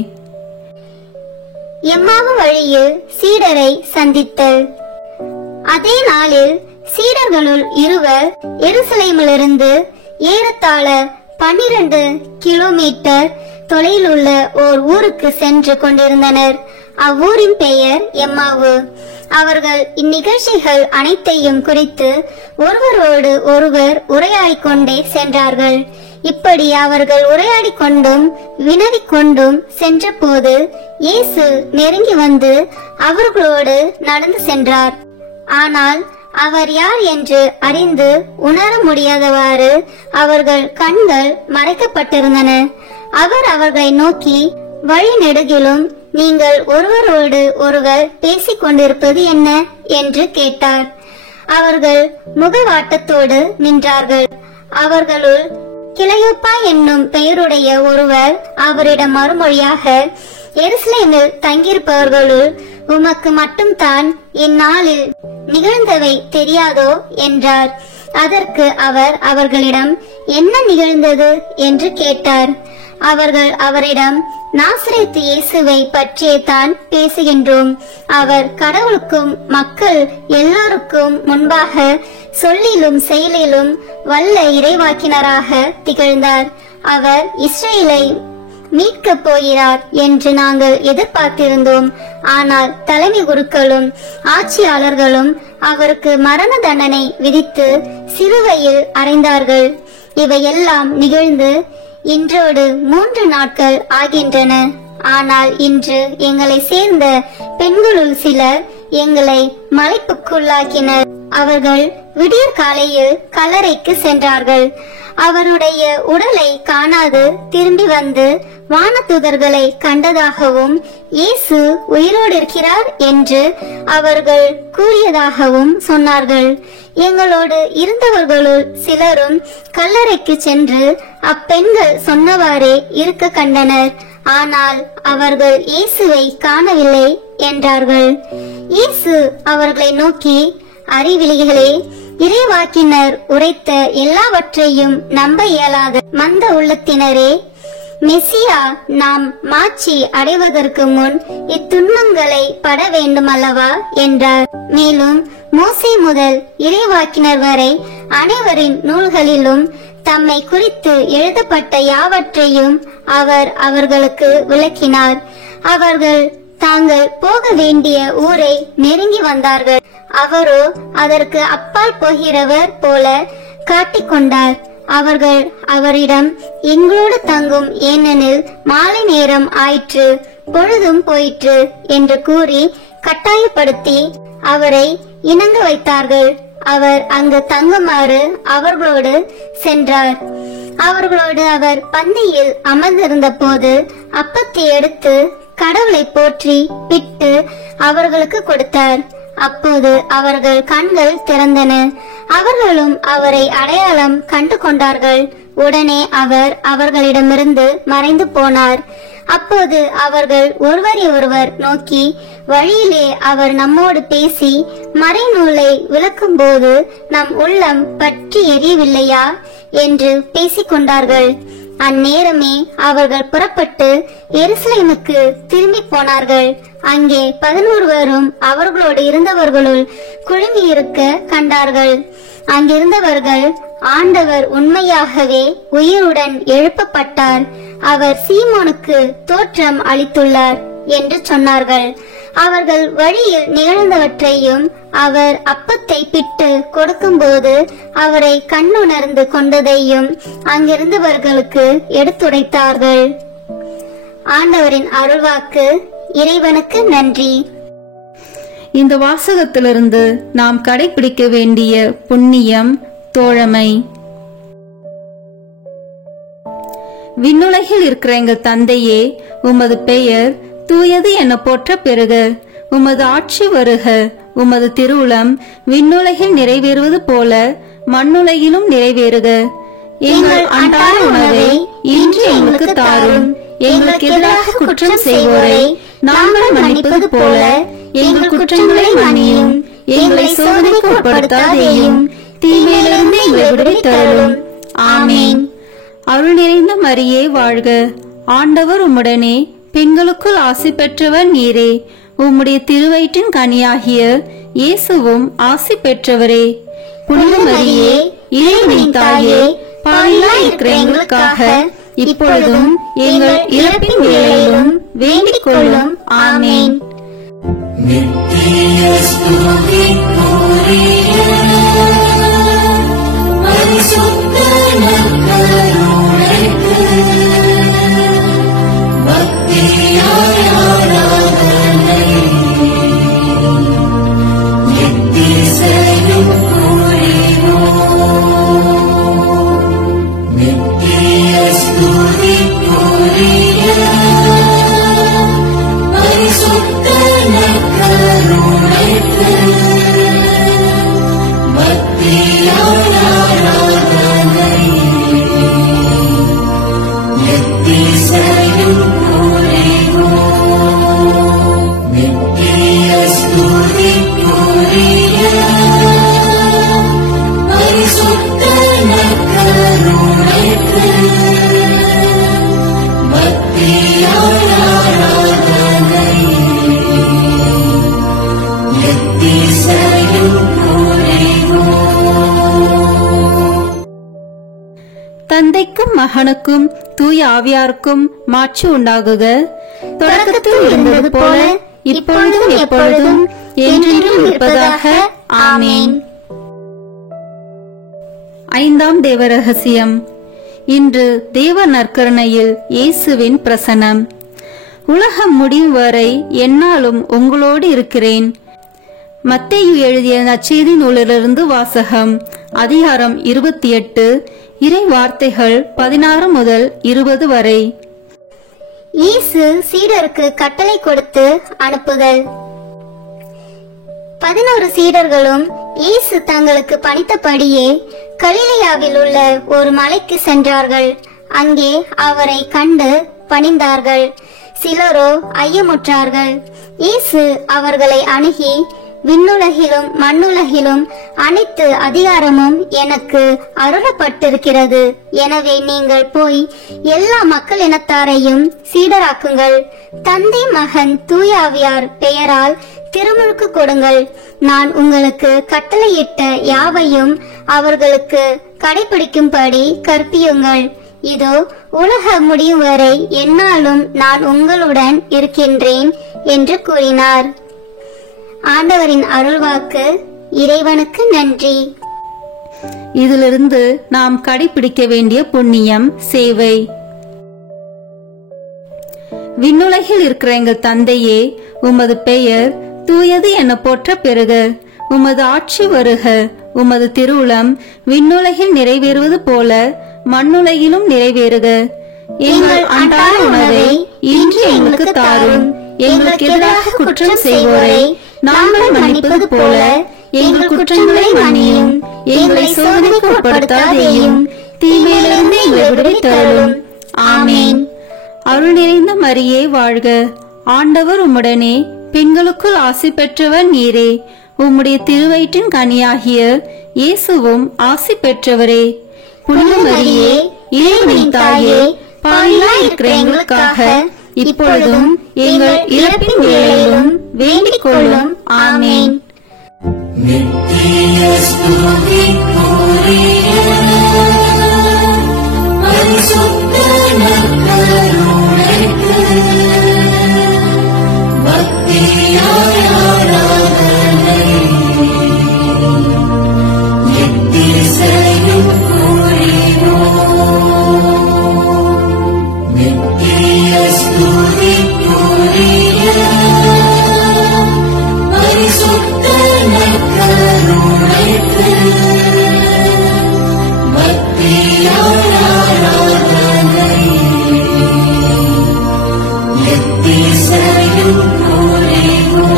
எம்மாவு வழியில் சீடரை சந்தித்தல். அதே நாளில் சீடர்களுள் இருவர் எருசலேமிலிருந்து ஏறத்தாழ 12 கிலோமீட்டர் தொலைவில் உள்ள ஓர் ஊருக்கு சென்று கொண்டிருந்தனர். அவ்வூரின் பெயர் எம்மாவு. அவர்கள் இந்நிகழ்ச்சிகள் அனைத்தையும் குறித்து ஒருவரோடு ஒருவர் உரையாடிக் கொண்டே சென்றார்கள். இப்படி அவர்கள் உரையாடிக் கொண்டும் வினவிக் கொண்டும் சென்ற போது இயேசு நெருங்கி வந்து அவர்களோடு நடந்து சென்றார். ஆனால் அவர் யார் என்று அறிந்து உணர முடியாதவாறு அவர்கள் கண்கள் மறைக்கப்பட்டிருந்தன. அவர் அவர்களை நோக்கி, வழி நெடுகிலும் நீங்கள் ஒருவரோடு ஒருவர் பேசிக் கொண்டிருப்பது என்ன என்று கேட்டார். அவர்கள் முகவாட்டத்தோடு நின்றார்கள். அவர்களுள் கிளையோப்பா என்னும் பெயருடைய ஒருவர் அவரிடம் மறுமொழியாக, எருசலேமில் தங்கியிருப்பவர்களுள் உமக்கு மட்டும்தான் இந்நாளில் நிகழ்ந்தவை தெரியாதோ என்றார். அதற்கு அவர் அவர்களிடம், என்ன நிகழ்ந்தது என்று கேட்டார். அவர்கள் அவரிடம், நாசரேத்து இயேசுவை பற்றியே தான் பேசுகின்றோம். அவர் கடவுளுக்கும் மக்கள் எல்லோருக்கும் முன்பாக சொல்லிலும் செயலிலும் வல்ல இறைவாக்கினராக திகழ்ந்தார். அவர் இஸ்ரேலை மீட்கப் போகிறார் என்று நாங்கள் எதிர்பார்த்திருந்தோம். ஆனால் தலைமை குருக்களும் ஆட்சியாளர்களும் அவருக்கு மரண தண்டனை விதித்து சிலுவையில் அறைந்தார்கள். இவையெல்லாம் நிகழ்ந்து இன்றோடு 3 நாட்கள் ஆகின்றன. ஆனால் இன்று எங்களை சேர்ந்த பெண்களுள் சிலர் எங்களை மலைப்புக்குள்ளாக்கினர். அவர்கள் விடியற் காலையில் கல்லறைக்கு சென்றார்கள். அவருடைய உடலை காணாது திரும்பி வந்து வானதூதர்களை கண்டதாகவும் இயேசு உயிரோடு இருக்கிறார் என்று அவர்கள் கூறியதாகவும் சொன்னார்கள். எங்களோடு இருந்தவர்களுள் சிலரும் கல்லறைக்கு சென்று அப்பெண்கள் சொன்னவாறே இருக்க கண்டனர். ஆனால் அவர்கள் இயேசுவை காணவில்லை என்றார்கள். இயேசு அவர்களை நோக்கி, அறிவிலிகளே, இறைவாக்கினர் உரைத்த எல்லாவற்றையும் நம்ப இயலாத மந்த உள்ளத்தினரே, மெசியா நாம் மாட்சி அடைவதற்கு முன் இத்துன்பங்களை பட வேண்டுமல்லவா என்றார். மேலும் மோசே முதல் இறைவாக்கினர் வரை அனைவரின் நூல்களிலும் தம்மை குறித்து எழுதப்பட்ட யாவற்றையும் அவர் அவர்களுக்கு விளக்கினார். அவர்கள் தாங்கள் போக வேண்டிய ஊரை நெருங்கி வந்தார்கள். அவரோ அதற்கு அப்பால் போகிறவர் போல காட்டிக்கொண்டார். அவர்கள் அவரிடம், எங்களோடு தங்கும், ஏனெனில் மாலை நேரம் ஆயிற்று, பொழுதும் போயிற்று என்று கூறி கட்டாயப்படுத்தி அவரை இணங்க வைத்தார்கள். அவர் அங்கு தங்குமாறு அவர்களோடு சென்றார். அவர்களோடு அவர் பந்தியில் அமர்ந்திருந்த போது அப்பத்தை எடுத்து கடவுளை போற்றி பிட்டு அவர்களுக்கு கொடுத்தார். அப்போது அவர்கள் கண்கள் திறந்தன. அவர்களும் அவரை அடையாளம் கண்டு கொண்டார்கள். உடனே அவர் அவர்களிடமிருந்து மறைந்து போனார். அப்போது அவர்கள் ஒருவரை ஒருவர் நோக்கி, வழியிலே அவர் நம்மோடு பேசி மறைநூலை விளக்கும் போது நம் உள்ளம் பற்றி எரியவில்லையா என்று பேசிக் கொண்டார்கள். அந்நேரமே அவர்கள் புறப்பட்டு எருசலேமுக்கு திரும்பி போனார்கள். அங்கே 11 அவர்களோடு இருந்தவர்களுள் குழுமி இருக்க கண்டார்கள். அங்கிருந்தவர்கள், ஆண்டவர் உண்மையாகவே உயிருடன் எழுப்பப்பட்டார், அவர் சீமோனுக்கு தோற்றம் அளித்துள்ளார் என்று சொன்னார்கள். அவர்கள் வழியில் நிகழ்ந்தவற்றையும் அவர் அப்பத்தை பிட்டு கொடுக்கும்போது அவரை கண்ணுணர்ந்து கொண்டதையும் அங்கிருந்தவர்களுக்கு எடுத்துரைத்தார்கள். ஆண்டவரின் அருள்வாக்கு. இறைவனுக்கு நன்றி. இந்த வாசகத்திலிருந்து நாம் கடைபிடிக்க வேண்டிய புண்ணியம் தோழமை. விண்ணுலகில் இருக்கிற எங்கள் தந்தையே, உமது பெயர் தூயது என போற்ற பெறுக. உமது ஆட்சி வருக. உமது திருவுளம் விண்ணுலகில் நிறைவேறுவது போல மண்ணுலகிலும் நிறைவேறுக. எங்கள் அன்றாட உணவை இன்று எங்களுக்கு தாரும். எங்களுக்கு எதிராக குற்றம் செய்வோரை நாங்கள் மன்னிப்பது போல எங்கள் குற்றங்களை மன்னியும். எங்களை சோதனைக்கு உட்படுத்தாதேயும், தீமையிலிருந்து எங்களை விடுவித்தருளும். ஆமேன். அருள் நிறைந்த மரியே வாழ்க. ஆண்டவர் உம்முடனே, பெண்களுக்குள் ஆசி பெற்றவர் நீரே. உம்முடைய திருவயிற்றின் கனியாகிய இயேசுவும் ஆசி பெற்றவரே. புனித மரியே, இறைவனின் தாயே, பாவிகளாய் இருக்கிற எங்களுக்காக இப்பொழுதும் எங்கள் இறப்பின் வேளையிலும் வேண்டிக் கொள்ளும். ஆமேன். நித்திய ஸ்துதிக்குரிய பரிசுத்த நற்கருணைக்கு பக்தியாய் ஆராதனை எத்திசையும் புரிவோம். நித்திய ஸ்துதிக்குரிய பரிசுத்த நற்கருணைக்கு பக்தியாய் ஆராதனை எத்திசையும் புரிவோம். நித்திய ஸ்துதிக்குரிய பரிசுத்த நற்கருணைக்கு பக்தியாய் ஆராதனை எத்திசையும் புரிவோம். தந்தைக்கும் மகனுக்கும் தூய ஆவியாருக்கும் மாட்சி உண்டாகுக. தொடக்கத்தில் இருந்தது போல இப்பொழுதும் எப்பொழுதும் என்றென்றும் இருப்பதாக. ஆமேன். 5ஆம் தேவ ரகசியம். இன்று தேவ நற்கருணையில் இயேசுவின் பிரசனம். உலகம் முடியும் வரை எந்நாளும் உங்களோடு இருக்கிறேன். மத்தேயு எழுதிய நற்செய்தி நூலிலிருந்து வாசகம். அதிகாரம் 28, இறை வார்த்தைகள் 16 முதல் 20 வரை. இயேசு சீடருக்கு கட்டளை கொடுத்து அனுப்புதல். 11 சீடர்களும் இயேசு தங்களுக்கு பணித்தபடியே கலிலேயாவில் உள்ள ஒரு மலைக்கு சென்றார்கள். அங்கே அவரை கண்டு பணிந்தார்கள். சிலரோ ஐயமுற்றார்கள். இயேசு அவர்களை அணுகி, விண்ணுலகிலும் மண்ணுலகிலும் அனைத்து அதிகாரமும் எனக்கு அருளப்பட்டிருக்கிறது. எனவே நீங்கள் போய் எல்லா மக்கள் இனத்தாரையும் சீடராக்குங்கள். தந்தை, மகன், தூய ஆவியார் பெயரால் திருமுழுக்கு கொடுங்கள். நான் உங்களுக்கு கட்டளையிட்ட யாவையும் அவர்களுக்கு கடைபிடிக்கும்படி கற்பியுங்கள். இதோ உலக முடியும் வரை எந்நாளும் நான் உங்களுடன் இருக்கின்றேன் என்று கூறினார். ஆண்டவரின் அருள்வாக்கு. இறைவனுக்கு நன்றி. இதிலிருந்து நாம் கடைபிடிக்க வேண்டிய புண்ணியம் சேவை. விண்ணுலகில் இருக்கிற எங்கள் தந்தையே, உமது பெயர் தூயது என போற்ற பெறுக. உமது ஆட்சி வருக. உமது திருவுளம் விண்ணுலகில் நிறைவேறுவது போல மண்ணுலகிலும் நிறைவேறுக. எங்கள் அன்றாட உணவை இன்று எங்களுக்கு தாரும். எங்களுக்கு எதிராக குற்றம் செய்வோரை நாங்கள் மன்னிப்பது போல எங்கள் குற்றங்களை மன்னியும். எங்களை சோதனைக்கு உட்படுத்தாதேயும், தீமையிலிருந்து எங்களை விடுவித்தருளும். ஆமேன். அருள் நிறைந்த மரியே வாழ்க. ஆண்டவர் உம்முடனே, பெண்களுக்குள் ஆசி பெற்றவர் நீரே. உம்முடைய திருவயிற்றின் கனியாகிய இயேசுவும் ஆசி பெற்றவரே. புனித மரியே, இறைவனின் தாயே, பாவிகளாய் இருக்கிற எங்களுக்காக இப்பொழுதும் எங்கள் இறப்பின் வேளையிலும் வேண்டிக் கொள்ளும். ஆமேன். நித்திய ஸ்துதிக்குரிய பரிசுத்த நற்கருணைக்கு பக்தியாய் ஆராதனை எத்திசையும் புரிவோம். நித்திய ஸ்துதிக்குரிய பரிசுத்த நற்கருணைக்கு பக்தியாய் ஆராதனை எத்திசையும் புரிவோம்.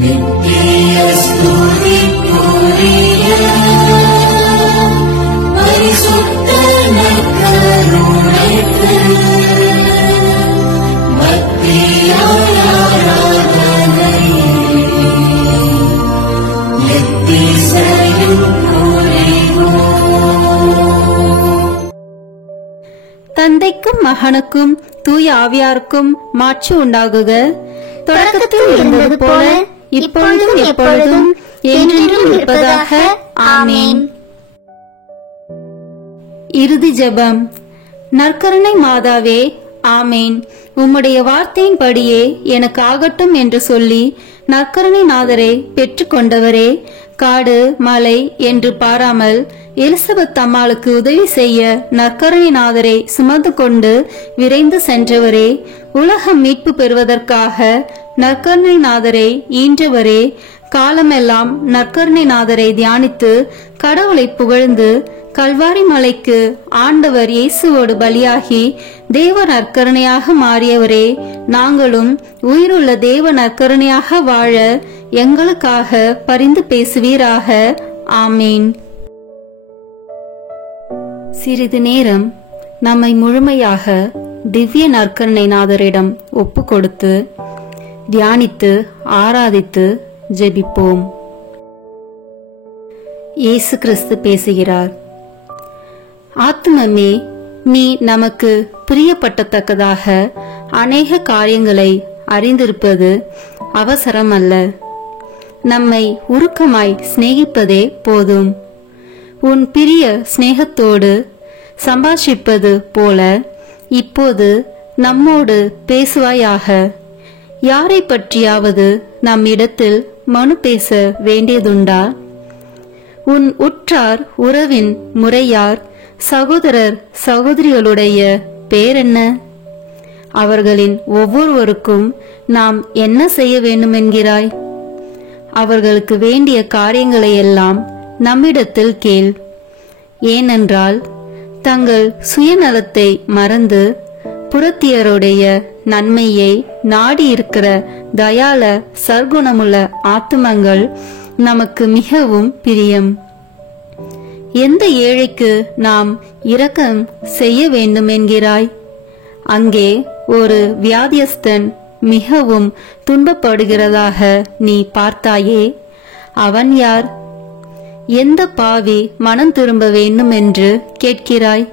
நித்திய ஸ்துதிக்குரிய பரிசுத்த நற்கருணைக்கு பக்தியாய் ஆராதனை எத்திசையும் புரிவோம். தந்தைக்கும் மகனுக்கும் தூய ஆவியாருக்கும் மாட்சி உண்டாகுக. தொடக்கத்தில் இருந்தது போல இப்பொழுதும் எப்பொழுதும் என்றென்றும் இருப்பதாக. ஆமேன். இறுதி ஜெபம். நற்கருணை மாதாவே, ஆமேன். உம்முடைய வார்த்தையின்படியே எனக்கு ஆகட்டும் என்று சொல்லி நற்கருணை நாதரை பெற்று கொண்டவரே, காடு மலை என்று பாராமல் எலிசபெத் அம்மாளுக்கு உதவி செய்ய நற்கருணை நாதரை சுமந்து கொண்டு விரைந்து சென்றவரே, உலகம் மீட்பு பெறுவதற்காக நற்கருணை நாதரை ஈன்றவரே, காலமெல்லாம் நற்கருணை நாதரை தியானித்து கடவுளை புகழ்ந்து கல்வாரி மலைக்கு ஆண்டவர் இயேசுவோடு பலியாகி தேவ நற்கருணையாக மாறியவரே, நாங்களும் உயிருள்ள தேவ நற்கருணையாக வாழ எங்களுக்காக பரிந்து பேசுவீராக. ஆமீன். சிறிது நேரம் நம்மை முழுமையாக திவ்ய நற்கருணை நாதரிடம் ஒப்பு கொடுத்து தியானித்து ஆராதித்து ஜெபிப்போம். இயேசு கிறிஸ்து பேசுகிறார். ஆத்துமமே, நீ நமக்கு பிரியப்பட்டத்தக்கதாக அநேக காரியங்களை அறிந்திருப்பது அவசரமல்ல. நம்மை உருக்கமாய் சிநேகிப்பதே போதும். உன் பிரிய சிநேகத்தோடு சம்பாஷிப்பது போல இப்போது நம்மோடு பேசுவாயாக. யாரை பற்றியாவது நம்மிடத்தில் மனு பேச வேண்டியதுண்டா? உன் உற்றார் உறவின் முறையார், சகோதரர் சகோதரிகளுடைய பேரென்ன? அவர்களின் ஒவ்வொருவருக்கும் நாம் என்ன செய்ய வேண்டுமென்கிறாய்? அவர்களுக்கு வேண்டிய காரியங்களை எல்லாம் நம்மிடத்தில் கேள். ஏனென்றால் தங்கள் சுயநலத்தை மறந்து புறத்தியருடைய நன்மையை நாடியிருக்கிற தயால சர்க்குணமுள்ள ஆத்துமங்கள் நமக்கு மிகவும் பிரியம். எந்த ஏழைக்கு நாம் இரக்கம் செய்ய வேண்டும் என்கிறாய்? அங்கே ஒரு வியாதியஸ்தன் மிகவும் துன்பப்படுகிறதாக நீ பார்த்தாயே, அவன் யார்? எந்த பாவி மனம் திரும்ப வேண்டும் என்று கேட்கிறாய்?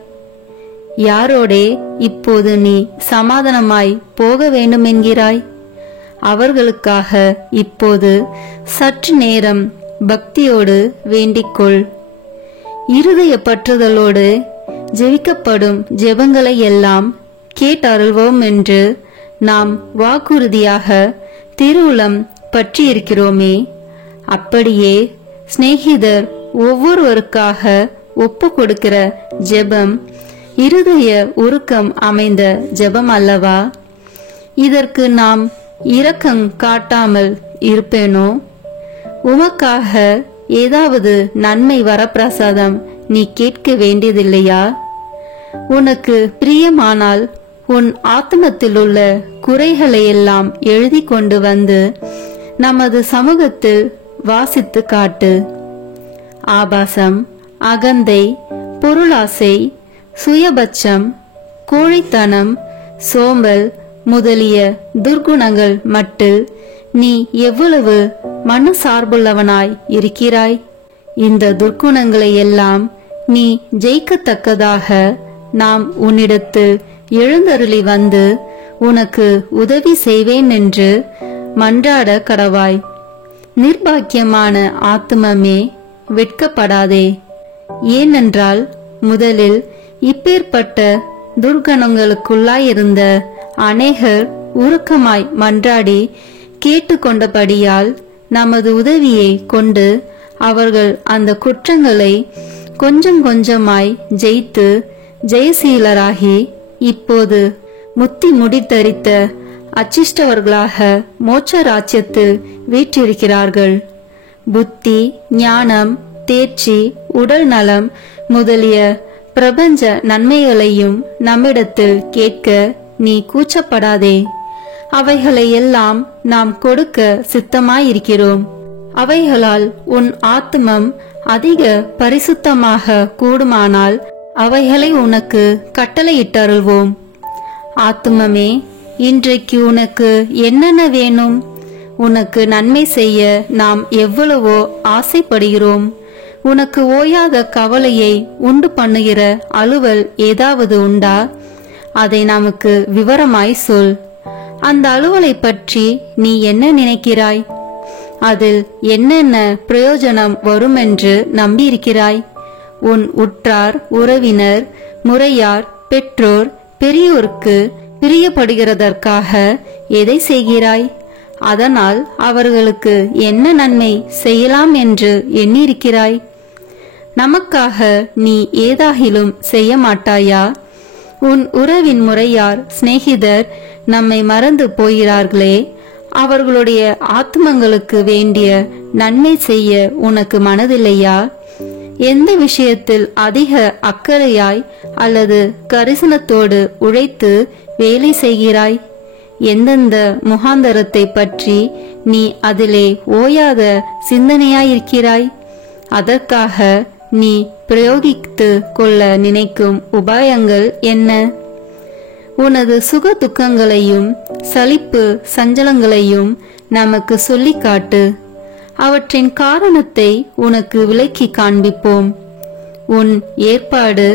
யாரோடே இப்போது நீ சமாதானமாய் போக வேண்டும் என்கிறாய்? அவர்களுக்காக இப்போது சற்று நேரம் பக்தியோடு வேண்டிக்கொள். இருதய பற்றுதலோடு ஜெபிக்கப்படும் ஜெபங்களை எல்லாம் கேட்டருள்வோம் என்று நாம் வாக்குறுதியாக திருவுளம் பற்றியிருக்கிறோமே. அப்படியே சிநேகிதர் ஒவ்வொருவருக்காக ஒப்பு கொடுக்கிற ஜெபம் இருதய உருக்கம் அமைந்த ஜெபம் அல்லவா? இதற்கு நாம் இரக்கம் காட்டாமல் இருப்பேனோ? உமக்காக ஏதாவது நன்மை வரப்பிரசாதம் நீ கேட்க வேண்டியதில்லையா? உனக்கு பிரியமானால் உன் ஆத்மத்தில் உள்ள குறைகளை எல்லாம் எழுதி கொண்டு வந்து நமது சமூகத்தில் வாசித்து காட்டு. ஆபாசம், அகந்தை, பொருளாசை, சுயபட்சம், கோழைத்தனம், சோம்பல் முதலிய துர்குணங்கள் மட்டில் நீ எவ்வளவு மனசார்புள்ளவனாய் இருக்கிறாய்? இந்த துர்க்குணங்களை எல்லாம் நீ ஜெயிக்கத்தக்கதாக நாம் உன்னிடத்தில் எழுந்தருளி வந்து உனக்கு உதவி செய்வேன் என்று மன்றாட கடவாய். நிர்பாக்கியமான ஆத்துமமே, வெட்கப்படாதே. ஏனென்றால் முதலில் இப்பேற்பட்ட துர்கணங்களுக்குள்ளாயிருந்த அநேகர் உருக்கமாய் மன்றாடி கேட்டுக்கொண்டபடியால் நமது உதவியை கொண்டு அவர்கள் அந்த குற்றங்களை கொஞ்சம் கொஞ்சமாய் ஜெயித்து ஜெயசீலராகி இப்போது முத்தி முடித்தரித்த அச்சிஷ்டவர்களாக மோட்ச ராஜ்யத்தில் வீற்றிருக்கிறார்கள். புத்தி, ஞானம், தேர்ச்சி, உடல் நலம் முதலிய பிரபஞ்ச நன்மைகளையும் நம்மிடத்தில் கேட்க நீ கூச்சப்படாதே. அவைகளை எல்லாம் நாம் கொடுக்க சித்தமாயிருக்கிறோம். அவைகளால் உன் ஆத்மம் அதிக பரிசுத்தமாக கூடுமானால் அவைகளை உனக்கு கட்டளையிட்டருள்வோம். ஆத்மமே, இன்றைக்கு உனக்கு என்னென்ன வேணும்? உனக்கு நன்மை செய்ய நாம் எவ்வளவோ ஆசைப்படுகிறோம். உனக்கு ஓயாத கவலையை உண்டு பண்ணுகிற அலுவல் ஏதாவது உண்டா? அதை நமக்கு விவரமாய் சொல். அந்த அலுவலை பற்றி நீ என்ன நினைக்கிறாய்? அதில் என்னென்ன பிரயோஜனம் வருமென்று நம்பியிருக்கிறாய்? உன் உற்றார், உறவினர், முறையார், பெற்றோர், பெரியோருக்கு பிரியப்படுகிறதற்காக எதை செய்கிறாய்? அதனால் அவர்களுக்கு என்ன நன்மை செய்யலாம் என்று எண்ணியிருக்கிறாய்? நமக்காக நீ ஏதாகிலும் செய்ய மாட்டாயா? உன் உறவின் முறையார், சிநேகிதர் நம்மை மறந்து போகிறார்களே, அவர்களுடைய ஆத்மங்களுக்கு வேண்டிய நன்மை செய்ய உனக்கு மனதில்லையா? எந்த விஷயத்தில் அதிக அக்கறையாய் அல்லது கரிசனத்தோடு உழைத்து வேலை செய்கிறாய்? எந்தெந்த முகாந்தரத்தை பற்றி நீ அதிலே ஓயாத சிந்தனையாயிருக்கிறாய்? அதற்காக நீ பிரயோகித்து கொள்ள நினைக்கும் உபாயங்கள் என்ன? உனது சுக துக்கங்களையும் சலிப்பு சஞ்சலங்களையும் நமக்கு சொல்லிக் காட்டு. அவற்றின் காரணத்தை உனக்கு விளக்கி காண்பிப்போம். உன் ஏற்பாடு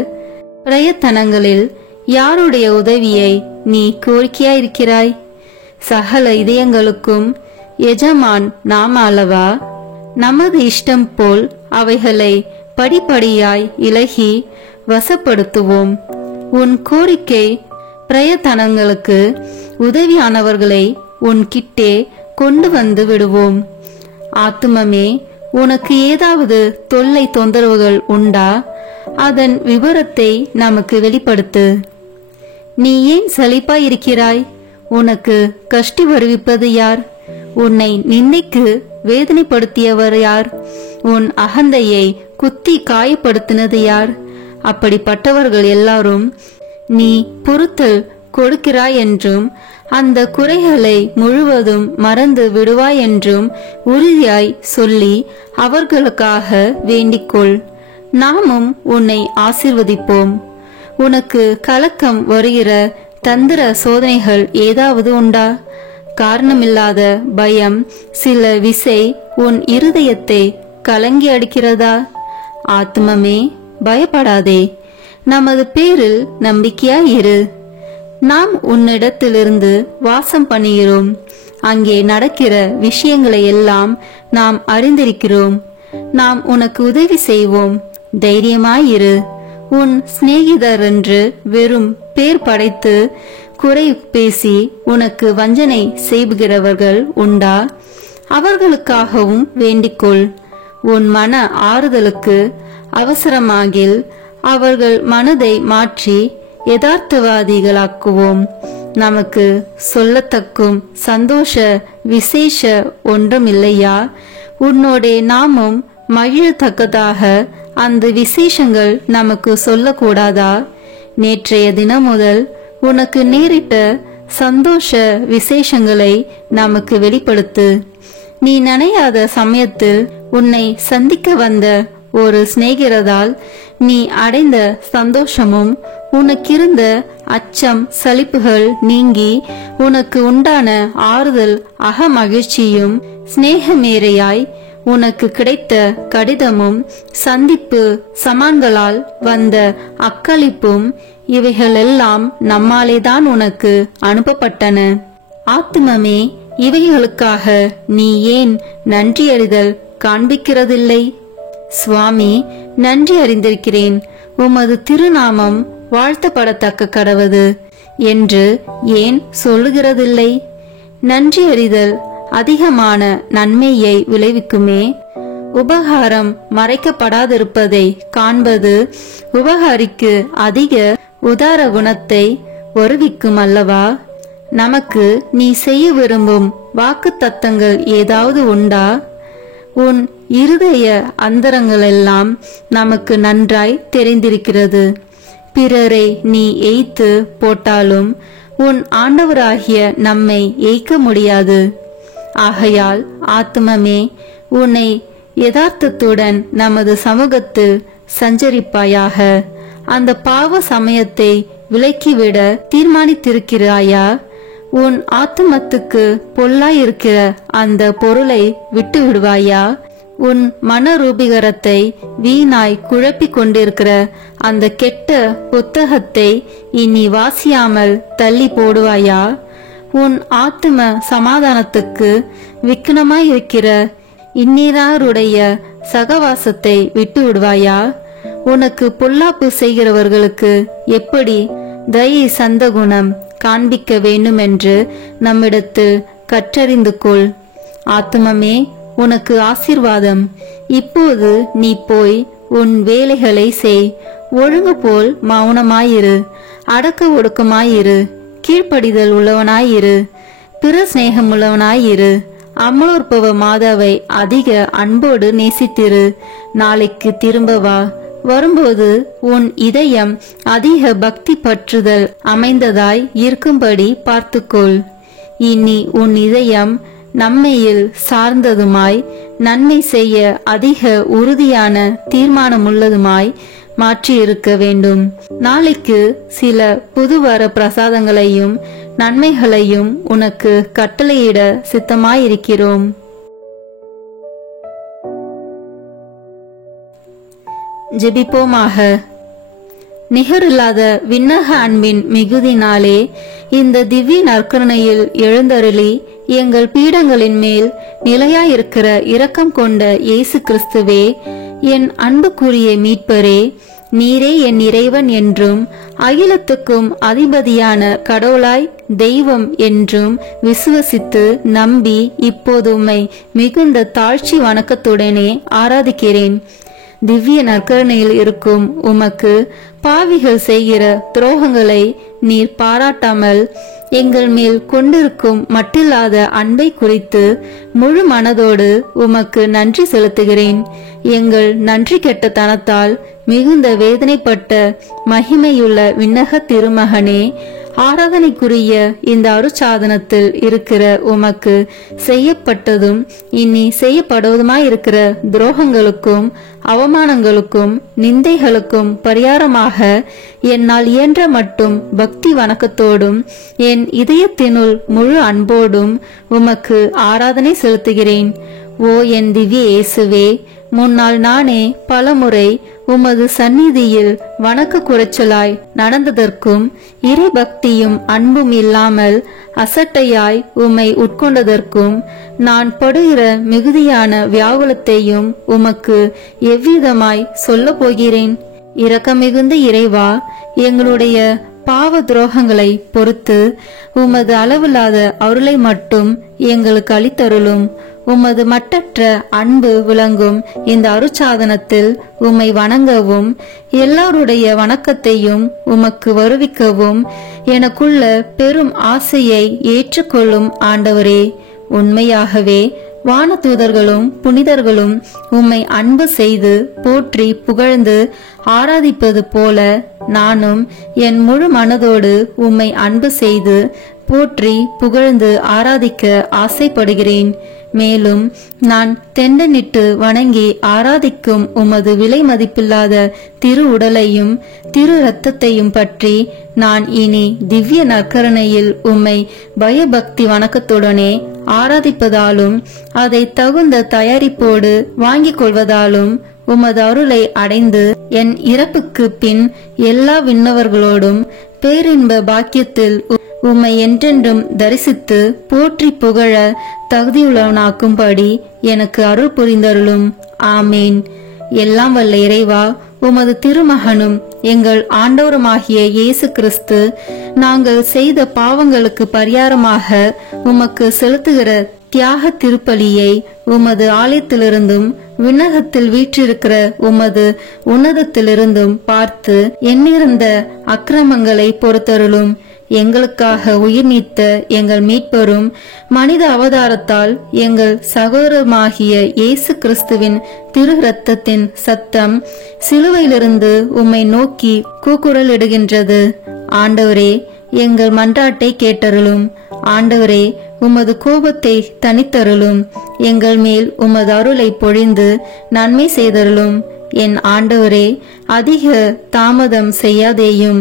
பிரயத்தனங்களில் யாருடைய உதவியை நீ கோரிக்கையாயிருக்கிறாய்? சகல இதயங்களுக்கும் எஜமான் நாம் அல்லவா? நமது இஷ்டம் போல் அவைகளை படிப்படியாய் இலகி வசப்படுத்துவோம். உன் கோரிக்கை பிரயத்தனங்களுக்கு உதவியானவர்களை உன் கிட்டே கொண்டு வந்து விடுவோம். ஆத்துமமே, உனக்கு ஏதாவது தொல்லை தொந்தரவுகள் உண்டா? அதன் விபரத்தை நமக்கு வெளிப்படுத்து. நீ ஏன் சலிப்பாயிருக்கிறாய்? உனக்கு கஷ்டி வருவிப்பது யார்? உன்னை நிந்தைக்கு வேதனைப்படுத்தியவர் யார்? உன் அகந்தையை குத்தி காயப்படுத்தினது யார்? அப்படிப்பட்டவர்கள் எல்லாரும் நீ பொறுத்தல் கொடுக்கிறாய் என்றும் அந்த குறைகளை முழுவதும் மறந்து விடுவாய் என்றும் உறுதியாய் சொல்லி அவர்களுக்காக வேண்டிக்கொள். நாமும் உன்னை ஆசீர்வதிப்போம். உனக்கு கலக்கம் வருகிற தந்திர சோதனைகள் ஏதாவது உண்டா? காரணமில்லாத பயம் சில விசை உன் இருதயத்தை கலங்கி அடிக்கிறதா? ஆத்மமே, பயப்படாதே, நமது பேரில் நம்பிக்கையாயிரு. நாம் உன்னிடத்திலிருந்து வாசம் பண்ணுகிறோம். அங்கே நடக்கிற விஷயங்களை எல்லாம் நாம் அறிந்திருக்கிறோம். நாம் உனக்கு உதவி செய்வோம். தைரியமாயிரு. உன் சிநேகிதர் என்று வெறும் பேர் படைத்து குறை பேசி உனக்கு வஞ்சனை செய்கிறவர்கள் உண்டா? அவர்களுக்காகவும் வேண்டிக்கொள். உன் மன ஆறுதலுக்கு அவசரமாகில் அவர்கள் மனதை மாற்றி யதார்த்தவாதிகளாக்குவோம். நமக்கு சொல்லத்தக்கும் சந்தோஷ விசேஷ ஒன்றுமில்லையா? உன்னோடே நாமும் மகிழத்தக்கதாக அந்த விசேஷங்கள் நமக்கு சொல்லக்கூடாதா? நேற்றைய தினம் முதல் உனக்கு நேரிட்ட சந்தோஷ விசேஷங்களை நமக்கு வெளிப்படுத்து. நீ நினையாத சமயத்தில் உன்னை சந்திக்க வந்த ஒரு சிநேகிதரால் நீ அடைந்த சந்தோஷமும் உனக்கிருந்த அச்சம் சலிப்புகள் நீங்கி உனக்கு உண்டான ஆறுதல் அகமகிழ்ச்சியும் சிநேகமேரையாய் உனக்கு கிடைத்த கடிதமும் சந்திப்பு சமான்களால் வந்த அக்களிப்பும் இவைகளெல்லாம் நம்மாலேதான் உனக்கு அனுப்பப்பட்டன. ஆத்துமமே, இவைகளுக்காக நீ ஏன் நன்றியறிதல் காண்பிக்கிறதில்லை? சுவாமி, நன்றி அறிந்திருக்கிறேன், உமது திருநாமம் வாழ்த்தப்படத்தக்க கடவது என்று ஏன் சொல்லுகிறதில்லை? நன்றி அறிதல் அதிகமான நன்மையை விளைவிக்குமே. உபகாரம் மறைக்கப்படாதிருப்பதை காண்பது உபகாரிக்கு அதிக உதார குணத்தை வருவிக்கும் அல்லவா? நமக்கு நீ செய்ய விரும்பும் வாக்கு தத்தங்கள் ஏதாவது உண்டா? உன் இருதய அந்தரங்களெல்லாம் நமக்கு நன்றாய் தெரிந்திருக்கிறது. பிறரை நீ எய்த்து போட்டாலும் உன் ஆண்டவராகிய நம்மை எய்க்க முடியாது. ஆகையால் ஆத்துமமே, உன்னை யதார்த்தத்துடன் நமது சமூகத்தில் சஞ்சரிப்பாயாக. அந்த பாவ சமயத்தை விலக்கிவிட தீர்மானித்திருக்கிறாயா? உன் ஆத்துமத்துக்கு பொல்லாயிருக்கிற அந்த பொருளை விட்டு விடுவாயா? உன் மனரூபிகரத்தை வீணாய் குழப்பிக் கொண்டிருக்கிற அந்த கெட்ட புத்தகத்தை இனி வாசியாமல் தள்ளி போடுவாயா? உன் ஆத்தும சமாதானத்துக்கு விக்கனமாயிருக்கிற இந்நீராருடைய சகவாசத்தை விட்டு விடுவாயா? உனக்கு பொல்லாப்பு செய்கிறவர்களுக்கு எப்படி தயை சந்தகுணம் காண்பிக்க வேண்டுமென்று நம்மிடத்தில் கற்றறிந்து கொள். ஆத்துமமே, உனக்கு ஆசீர்வாதம். இப்போது நீ போய் உன் வேலைகளை செய். ஒழுங்கு போல் மௌனமாயிரு, அடக்க ஒடுக்கமாயிரு, கீழ்ப்படிதல் உள்ளவனாயிரு, பிற சிநேகம் உள்ளவனாயிரு. அமலோற்பவ மாதாவை அதிக அன்போடு நேசித்திரு. நாளைக்கு திரும்ப வா. வரும்போது உன் இதயம் அதிக பக்தி பற்றுதல் அமைந்ததாய் இருக்கும்படி பார்த்துக்கொள். இனி உன் இதயம் நம்மையில் சார்ந்ததுமாய் நன்மை செய்ய அதிக உறுதியான தீர்மானமுள்ளதுமாய் மாற்றியிருக்க வேண்டும். நாளைக்கு சில புதுவர பிரசாதங்களையும் நன்மைகளையும் உனக்கு கட்டளையிட சித்தமாயிருக்கிறோம். ஜெபிப்போமாக. நிகரில்லாத விண்ணக அன்பின் மிகுதினாலே இந்த திவ்ய நற்கருணையில் எழுந்தருளி எங்கள் பீடங்களின் மேல் நிலையாயிருக்கிற இரக்கம் கொண்ட இயேசு கிறிஸ்துவே, என் அன்புக்குரிய மீட்பரே, நீரே என் இறைவன் என்றும் அகிலத்துக்கும் அதிபதியான கடவுளாய் தெய்வம் என்றும் விசுவசித்து நம்பி இப்போது உம்மை மிகுந்த தாழ்ச்சி வணக்கத்துடனே ஆராதிக்கிறேன். திவ்ய நற்கருணையில் இருக்கும் உமக்கு பாவிகள் செய்கிற துரோகங்களை நீர் பாராட்டாமல் எங்கள் மேல் கொண்டிருக்கும் மட்டில்லாத அன்பை குறித்து முழு மனதோடு உமக்கு நன்றி செலுத்துகிறேன். எங்கள் நன்றி கெட்ட தனத்தால் மிகுந்த வேதனைப்பட்ட மகிமையுள்ள விண்ணக திருமகனே, ஆராதனைக்குரிய இந்த அருட்சாதனத்தில் இருக்கிற உமக்கு செய்யப்பட்டதும் இனி செய்யப்படுவதுமாயிருக்கிற துரோகங்களுக்கும் அவமானங்களுக்கும் நிந்தைகளுக்கும் பரிகாரமாக என்னால் இயன்ற மட்டும் பக்தி வணக்கத்தோடும் என் இதயத்தினுள் முழு அன்போடும் உமக்கு ஆராதனை செலுத்துகிறேன். ஓ என் திவ்ய இயேசுவே, முன்னால் நானே பலமுறை உமது சந்நிதியில் வணக்க குறைச்சலாய் நடந்ததற்கும் இறை பக்தியும் அன்பும் இல்லாமல் அசட்டையாய் உம்மை உட்கொண்டதற்கும் நான் படுகிற மிகுதியான வியாகுலத்தையும் உமக்கு எவ்விதமாய் சொல்ல போகிறேன். இரக்கமிகுந்த இறைவா, எங்களுடைய பாவ துரோகங்களை பொறுத்து உமது அளவில்லாத அருளை மட்டும் எங்களுக்கு அளித்தருளும். உமது மட்டற்ற அன்பு விளங்கும் இந்த அருட்சாதனத்தில் உம்மை வணங்கவும் எல்லாருடைய வணக்கத்தையும் உமக்கு வருவிக்கவும் எனக்குள்ள பெரும் ஆசையை ஏற்றுக்கொள்ளும் ஆண்டவரே. உண்மையாகவே வானதூதர்களும் புனிதர்களும் உம்மை அன்பு செய்து போற்றி புகழ்ந்து ஆராதிப்பது போல நானும் என் முழு மனதோடு உம்மை அன்பு செய்து போற்றி புகழ்ந்து ஆராதிக்க ஆசைப்படுகிறேன். மேலும் நான் தெண்டனிட்டு வணங்கி ஆராதிக்கும் உமது விலை மதிப்பில்லாத திரு உடலையும் திரு இரத்தத்தையும் பற்றி நான் இனி திவ்ய நற்கருணையில் உம்மை பயபக்தி வணக்கத்துடனே ஆராதிப்பதாலும் அதை தகுந்த தயாரிப்போடு வாங்கிக் கொள்வதாலும் உமது அருளை அடைந்து என் இறப்புக்கு பின் எல்லா விண்ணவர்களோடும் பேரின்ப பாக்கியத்தில் உம்மை என்றென்றும் தரிசித்து போற்றி புகழ தகுதியுள்ளவனாக்கும்படி எனக்கு அருள் புரிந்தருளும். ஆமேன். எல்லாம் வல்ல இறைவா, உமது திருமகனும் எங்கள் ஆண்டவருமாகிய இயேசு கிறிஸ்து நாங்கள் செய்த பாவங்களுக்கு பரிகாரமாக உமக்கு செலுத்துகிற தியாக திருப்பலியை உமது ஆலயத்திலிருந்தும் விண்ணகத்தில் வீற்றிருக்கிற உமது உன்னதத்திலிருந்தும் பார்த்து எண்ணிருந்த அக்கிரமங்களை பொறுத்தருளும். எங்களுக்காக உயிர் நீத்த எங்கள் மீட்பரும் மனித அவதாரத்தால் எங்கள் சகோதரமாகிய இயேசு கிறிஸ்துவின் திரு இரத்தத்தின் சத்தம் சிலுவையிலிருந்து உம்மை நோக்கி கூக்குரலிடுகின்றது. ஆண்டவரே, எங்கள் மன்றாட்டை கேட்டருளும். ஆண்டவரே, உமது கோபத்தை தனித்தருளும். எங்கள் மேல் உமது அருளை பொழிந்து நன்மை செய்தருளும். என் ஆண்டவரே, அதிக தாமதம் செய்யாதேயும்.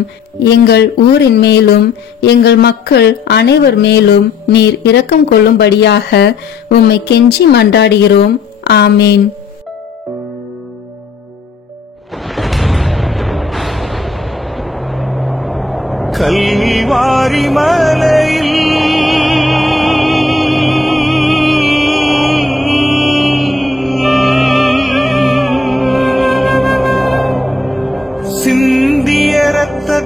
எங்கள் ஊரின் மேலும் எங்கள் மக்கள் அனைவர் மேலும் நீர் இரக்கம் கொள்ளும்படியாக உம்மை கெஞ்சி மன்றாடுகிறோம். ஆமேன். கல்வாரி மலையில் சிந்திய இரத்தத்தால்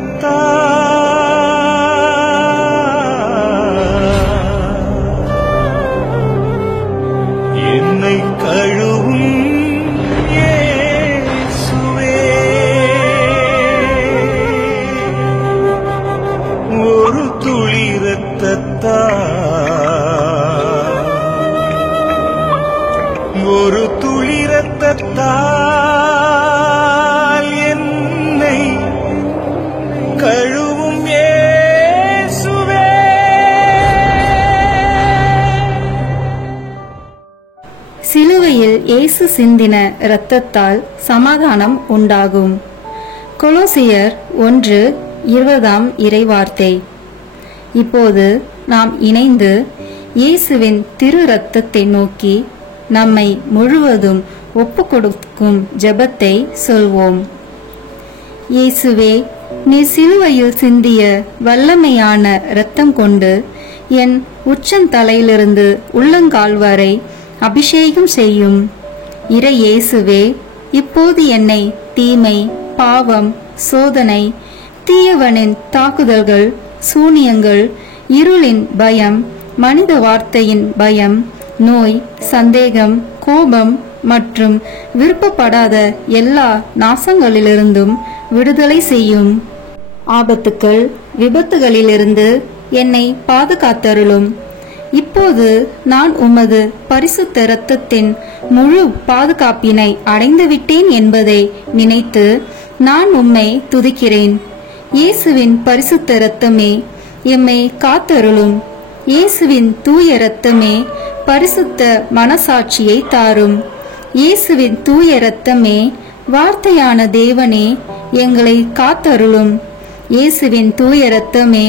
என்னை கழுவும் இயேசுவே, ஒரு துளி இரத்தத்தால் என்னை கழுவும் இயேசுவே. சிலுவையில் இயேசு சிந்தின இரத்தத்தால் சமாதானம் உண்டாகும். கொலோசியர் 1:20 இறைவார்த்தை. இப்போது நாம் இணைந்து இயேசுவின் திரு இரத்தத்தை நோக்கி நம்மை முழுவதும் ஒப்பு கொடுக்கும் ஜெபத்தை சொல்வோம். இயேசுவே, நீ சிலுவையில் சிந்திய வல்லமையான இரத்தம் கொண்டு என் உச்சந்தலையிலிருந்து உள்ளங்கால் வரை அபிஷேகம் செய்யும். இறை இயேசுவே, இப்போது என்னை தீமை, பாவம், சோதனை, தீயவனின் தாக்குதல்கள், சூனியங்கள், இருளின் பயம், மனித வார்த்தையின் பயம், நோய், சந்தேகம், கோபம் மற்றும் விருப்பப்படாத எல்லா நாசங்களிலிருந்தும் விடுதலை செய்யும். ஆபத்துக்கள், விபத்துகளிலிருந்து என்னை பாதுகாத்தருளும். இப்போது நான் உமது பரிசுத்த இரத்தத்தின் முழு பாதுகாப்பினை அடைந்துவிட்டேன் என்பதை நினைத்து நான் உம்மை துதிக்கிறேன். இயேசுவின் பரிசுத்த இரத்தமே, எம்மை காத்தருளும். இயேசுவின் தூய இரத்தமே பரிசுத்த மனசாட்சியை தாரும். இயேசுவின் தூய இரத்தமே வார்த்தையான தேவனே எங்களை காத்தருளும். இயேசுவின் தூய இரத்தமே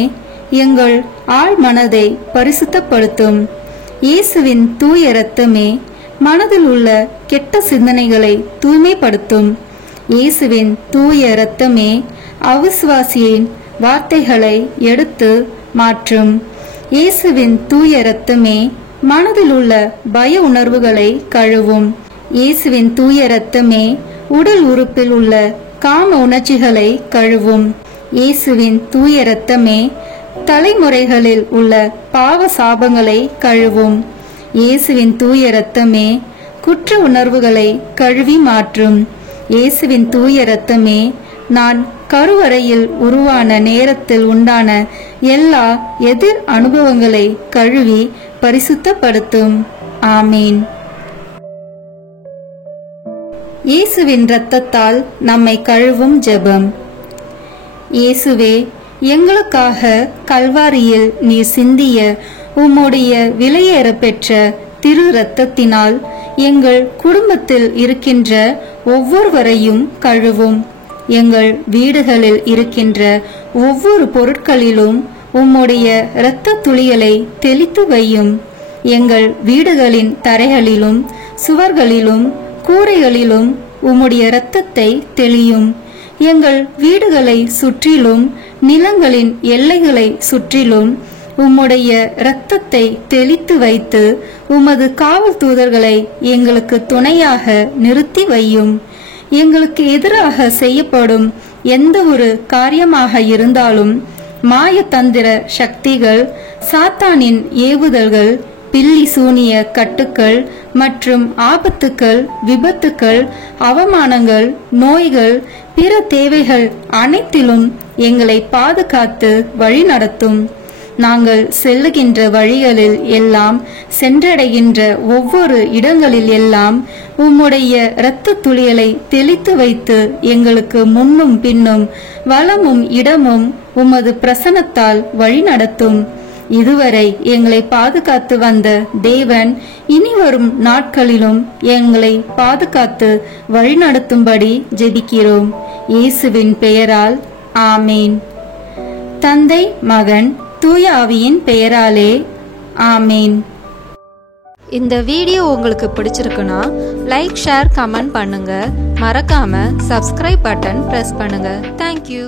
எங்கள் ஆழ் மனதை பரிசுத்தப்படுத்தும். இயேசுவின் தூய இரத்தமே மனதில் உள்ள கெட்ட சிந்தனைகளை தூய்மைப்படுத்தும். இயேசுவின் தூய இரத்தமே அவிசுவாசியின் வார்த்தைகளை எடுத்து மாற்றும். இயேசுவின் தூய இரத்தமே மனதில் உள்ள பய உணர்வுகளை கழுவும். இயேசுவின் தூய இரத்தமே உடல் உறுப்பில் உள்ள காம உணர்ச்சிகளை கழுவும். இயேசுவின் தூய இரத்தமே தலைமுறைகளில் உள்ள பாவ சாபங்களை கழுவும். இயேசுவின் தூய இரத்தமே குற்ற உணர்வுகளை கழுவி மாற்றும். இயேசுவின் தூய இரத்தமே நான் கருவறையில் உருவான நேரத்தில் உண்டான எல்லா எதிர் அனுபவங்களை கழுவி பரிசுத்தப்படுத்தும். ஆமீன். இயேசுவின் இரத்தத்தால் நம்மை கழுவும் ஜெபம். இயேசுவே, எங்களுக்காக கல்வாரியில் நீர் சிந்திய உம்முடைய விலையேற பெற்ற திரு இரத்தத்தினால் எங்கள் குடும்பத்தில் இருக்கின்ற ஒவ்வொருவரையும் கழுவும். எங்கள் வீடுகளில் இருக்கின்ற ஒவ்வொரு பொருட்களிலும் உம்முடைய இரத்த துளிகளை தெளித்து வையும். எங்கள் வீடுகளின் தரைகளிலும் சுவர்களிலும் கூரைகளிலும் உம்முடைய இரத்தத்தை தெளியும். எங்கள் வீடுகளை சுற்றிலும் நிலங்களின் எல்லைகளை சுற்றிலும் உம்முடைய இரத்தத்தை தெளித்து வைத்து உமது காவல் தூதர்களை எங்களுக்கு துணையாக நிறுத்தி வையும். எங்களுக்கு எதிராக செய்யப்படும் எந்த ஒரு காரியமாக இருந்தாலும் மாயதந்திர சக்திகள், சாத்தானின் ஏவுதல்கள், பில்லி சூனிய கட்டுக்கள் மற்றும் ஆபத்துக்கள், விபத்துக்கள், அவமானங்கள், நோய்கள், பிற தேவைகள் அனைத்திலும் எங்களை பாதுகாத்து வழி நடத்தும். நாங்கள் செல்லுகின்ற வழிகளில் எல்லாம், சென்றடைகின்ற ஒவ்வொரு இடங்களில் எல்லாம் உம்முடைய இரத்த துளிகளை தெளித்து வைத்து எங்களுக்கு முன்னும் பின்னும் வலமும் இடமும் உமது பிரசன்னத்தால் வழி நடத்தும். இதுவரை எங்களை பாதுகாத்து வந்த தேவன் இனிவரும் நாட்களிலும் எங்களை பாதுகாத்து வழிநடத்தும்படி ஜெபிக்கிறோம். இயேசுவின் பெயரால் ஆமீன். தந்தை, மகன், தூய ஆவியின் பெயராலே ஆமீன். இந்த வீடியோ உங்களுக்கு பிடிச்சிருக்குன்னா லைக், ஷேர், கமெண்ட் பண்ணுங்க. மறக்காம சப்ஸ்கிரைப் பட்டன் பிரஸ் பண்ணுங்க. தேங்க்யூ.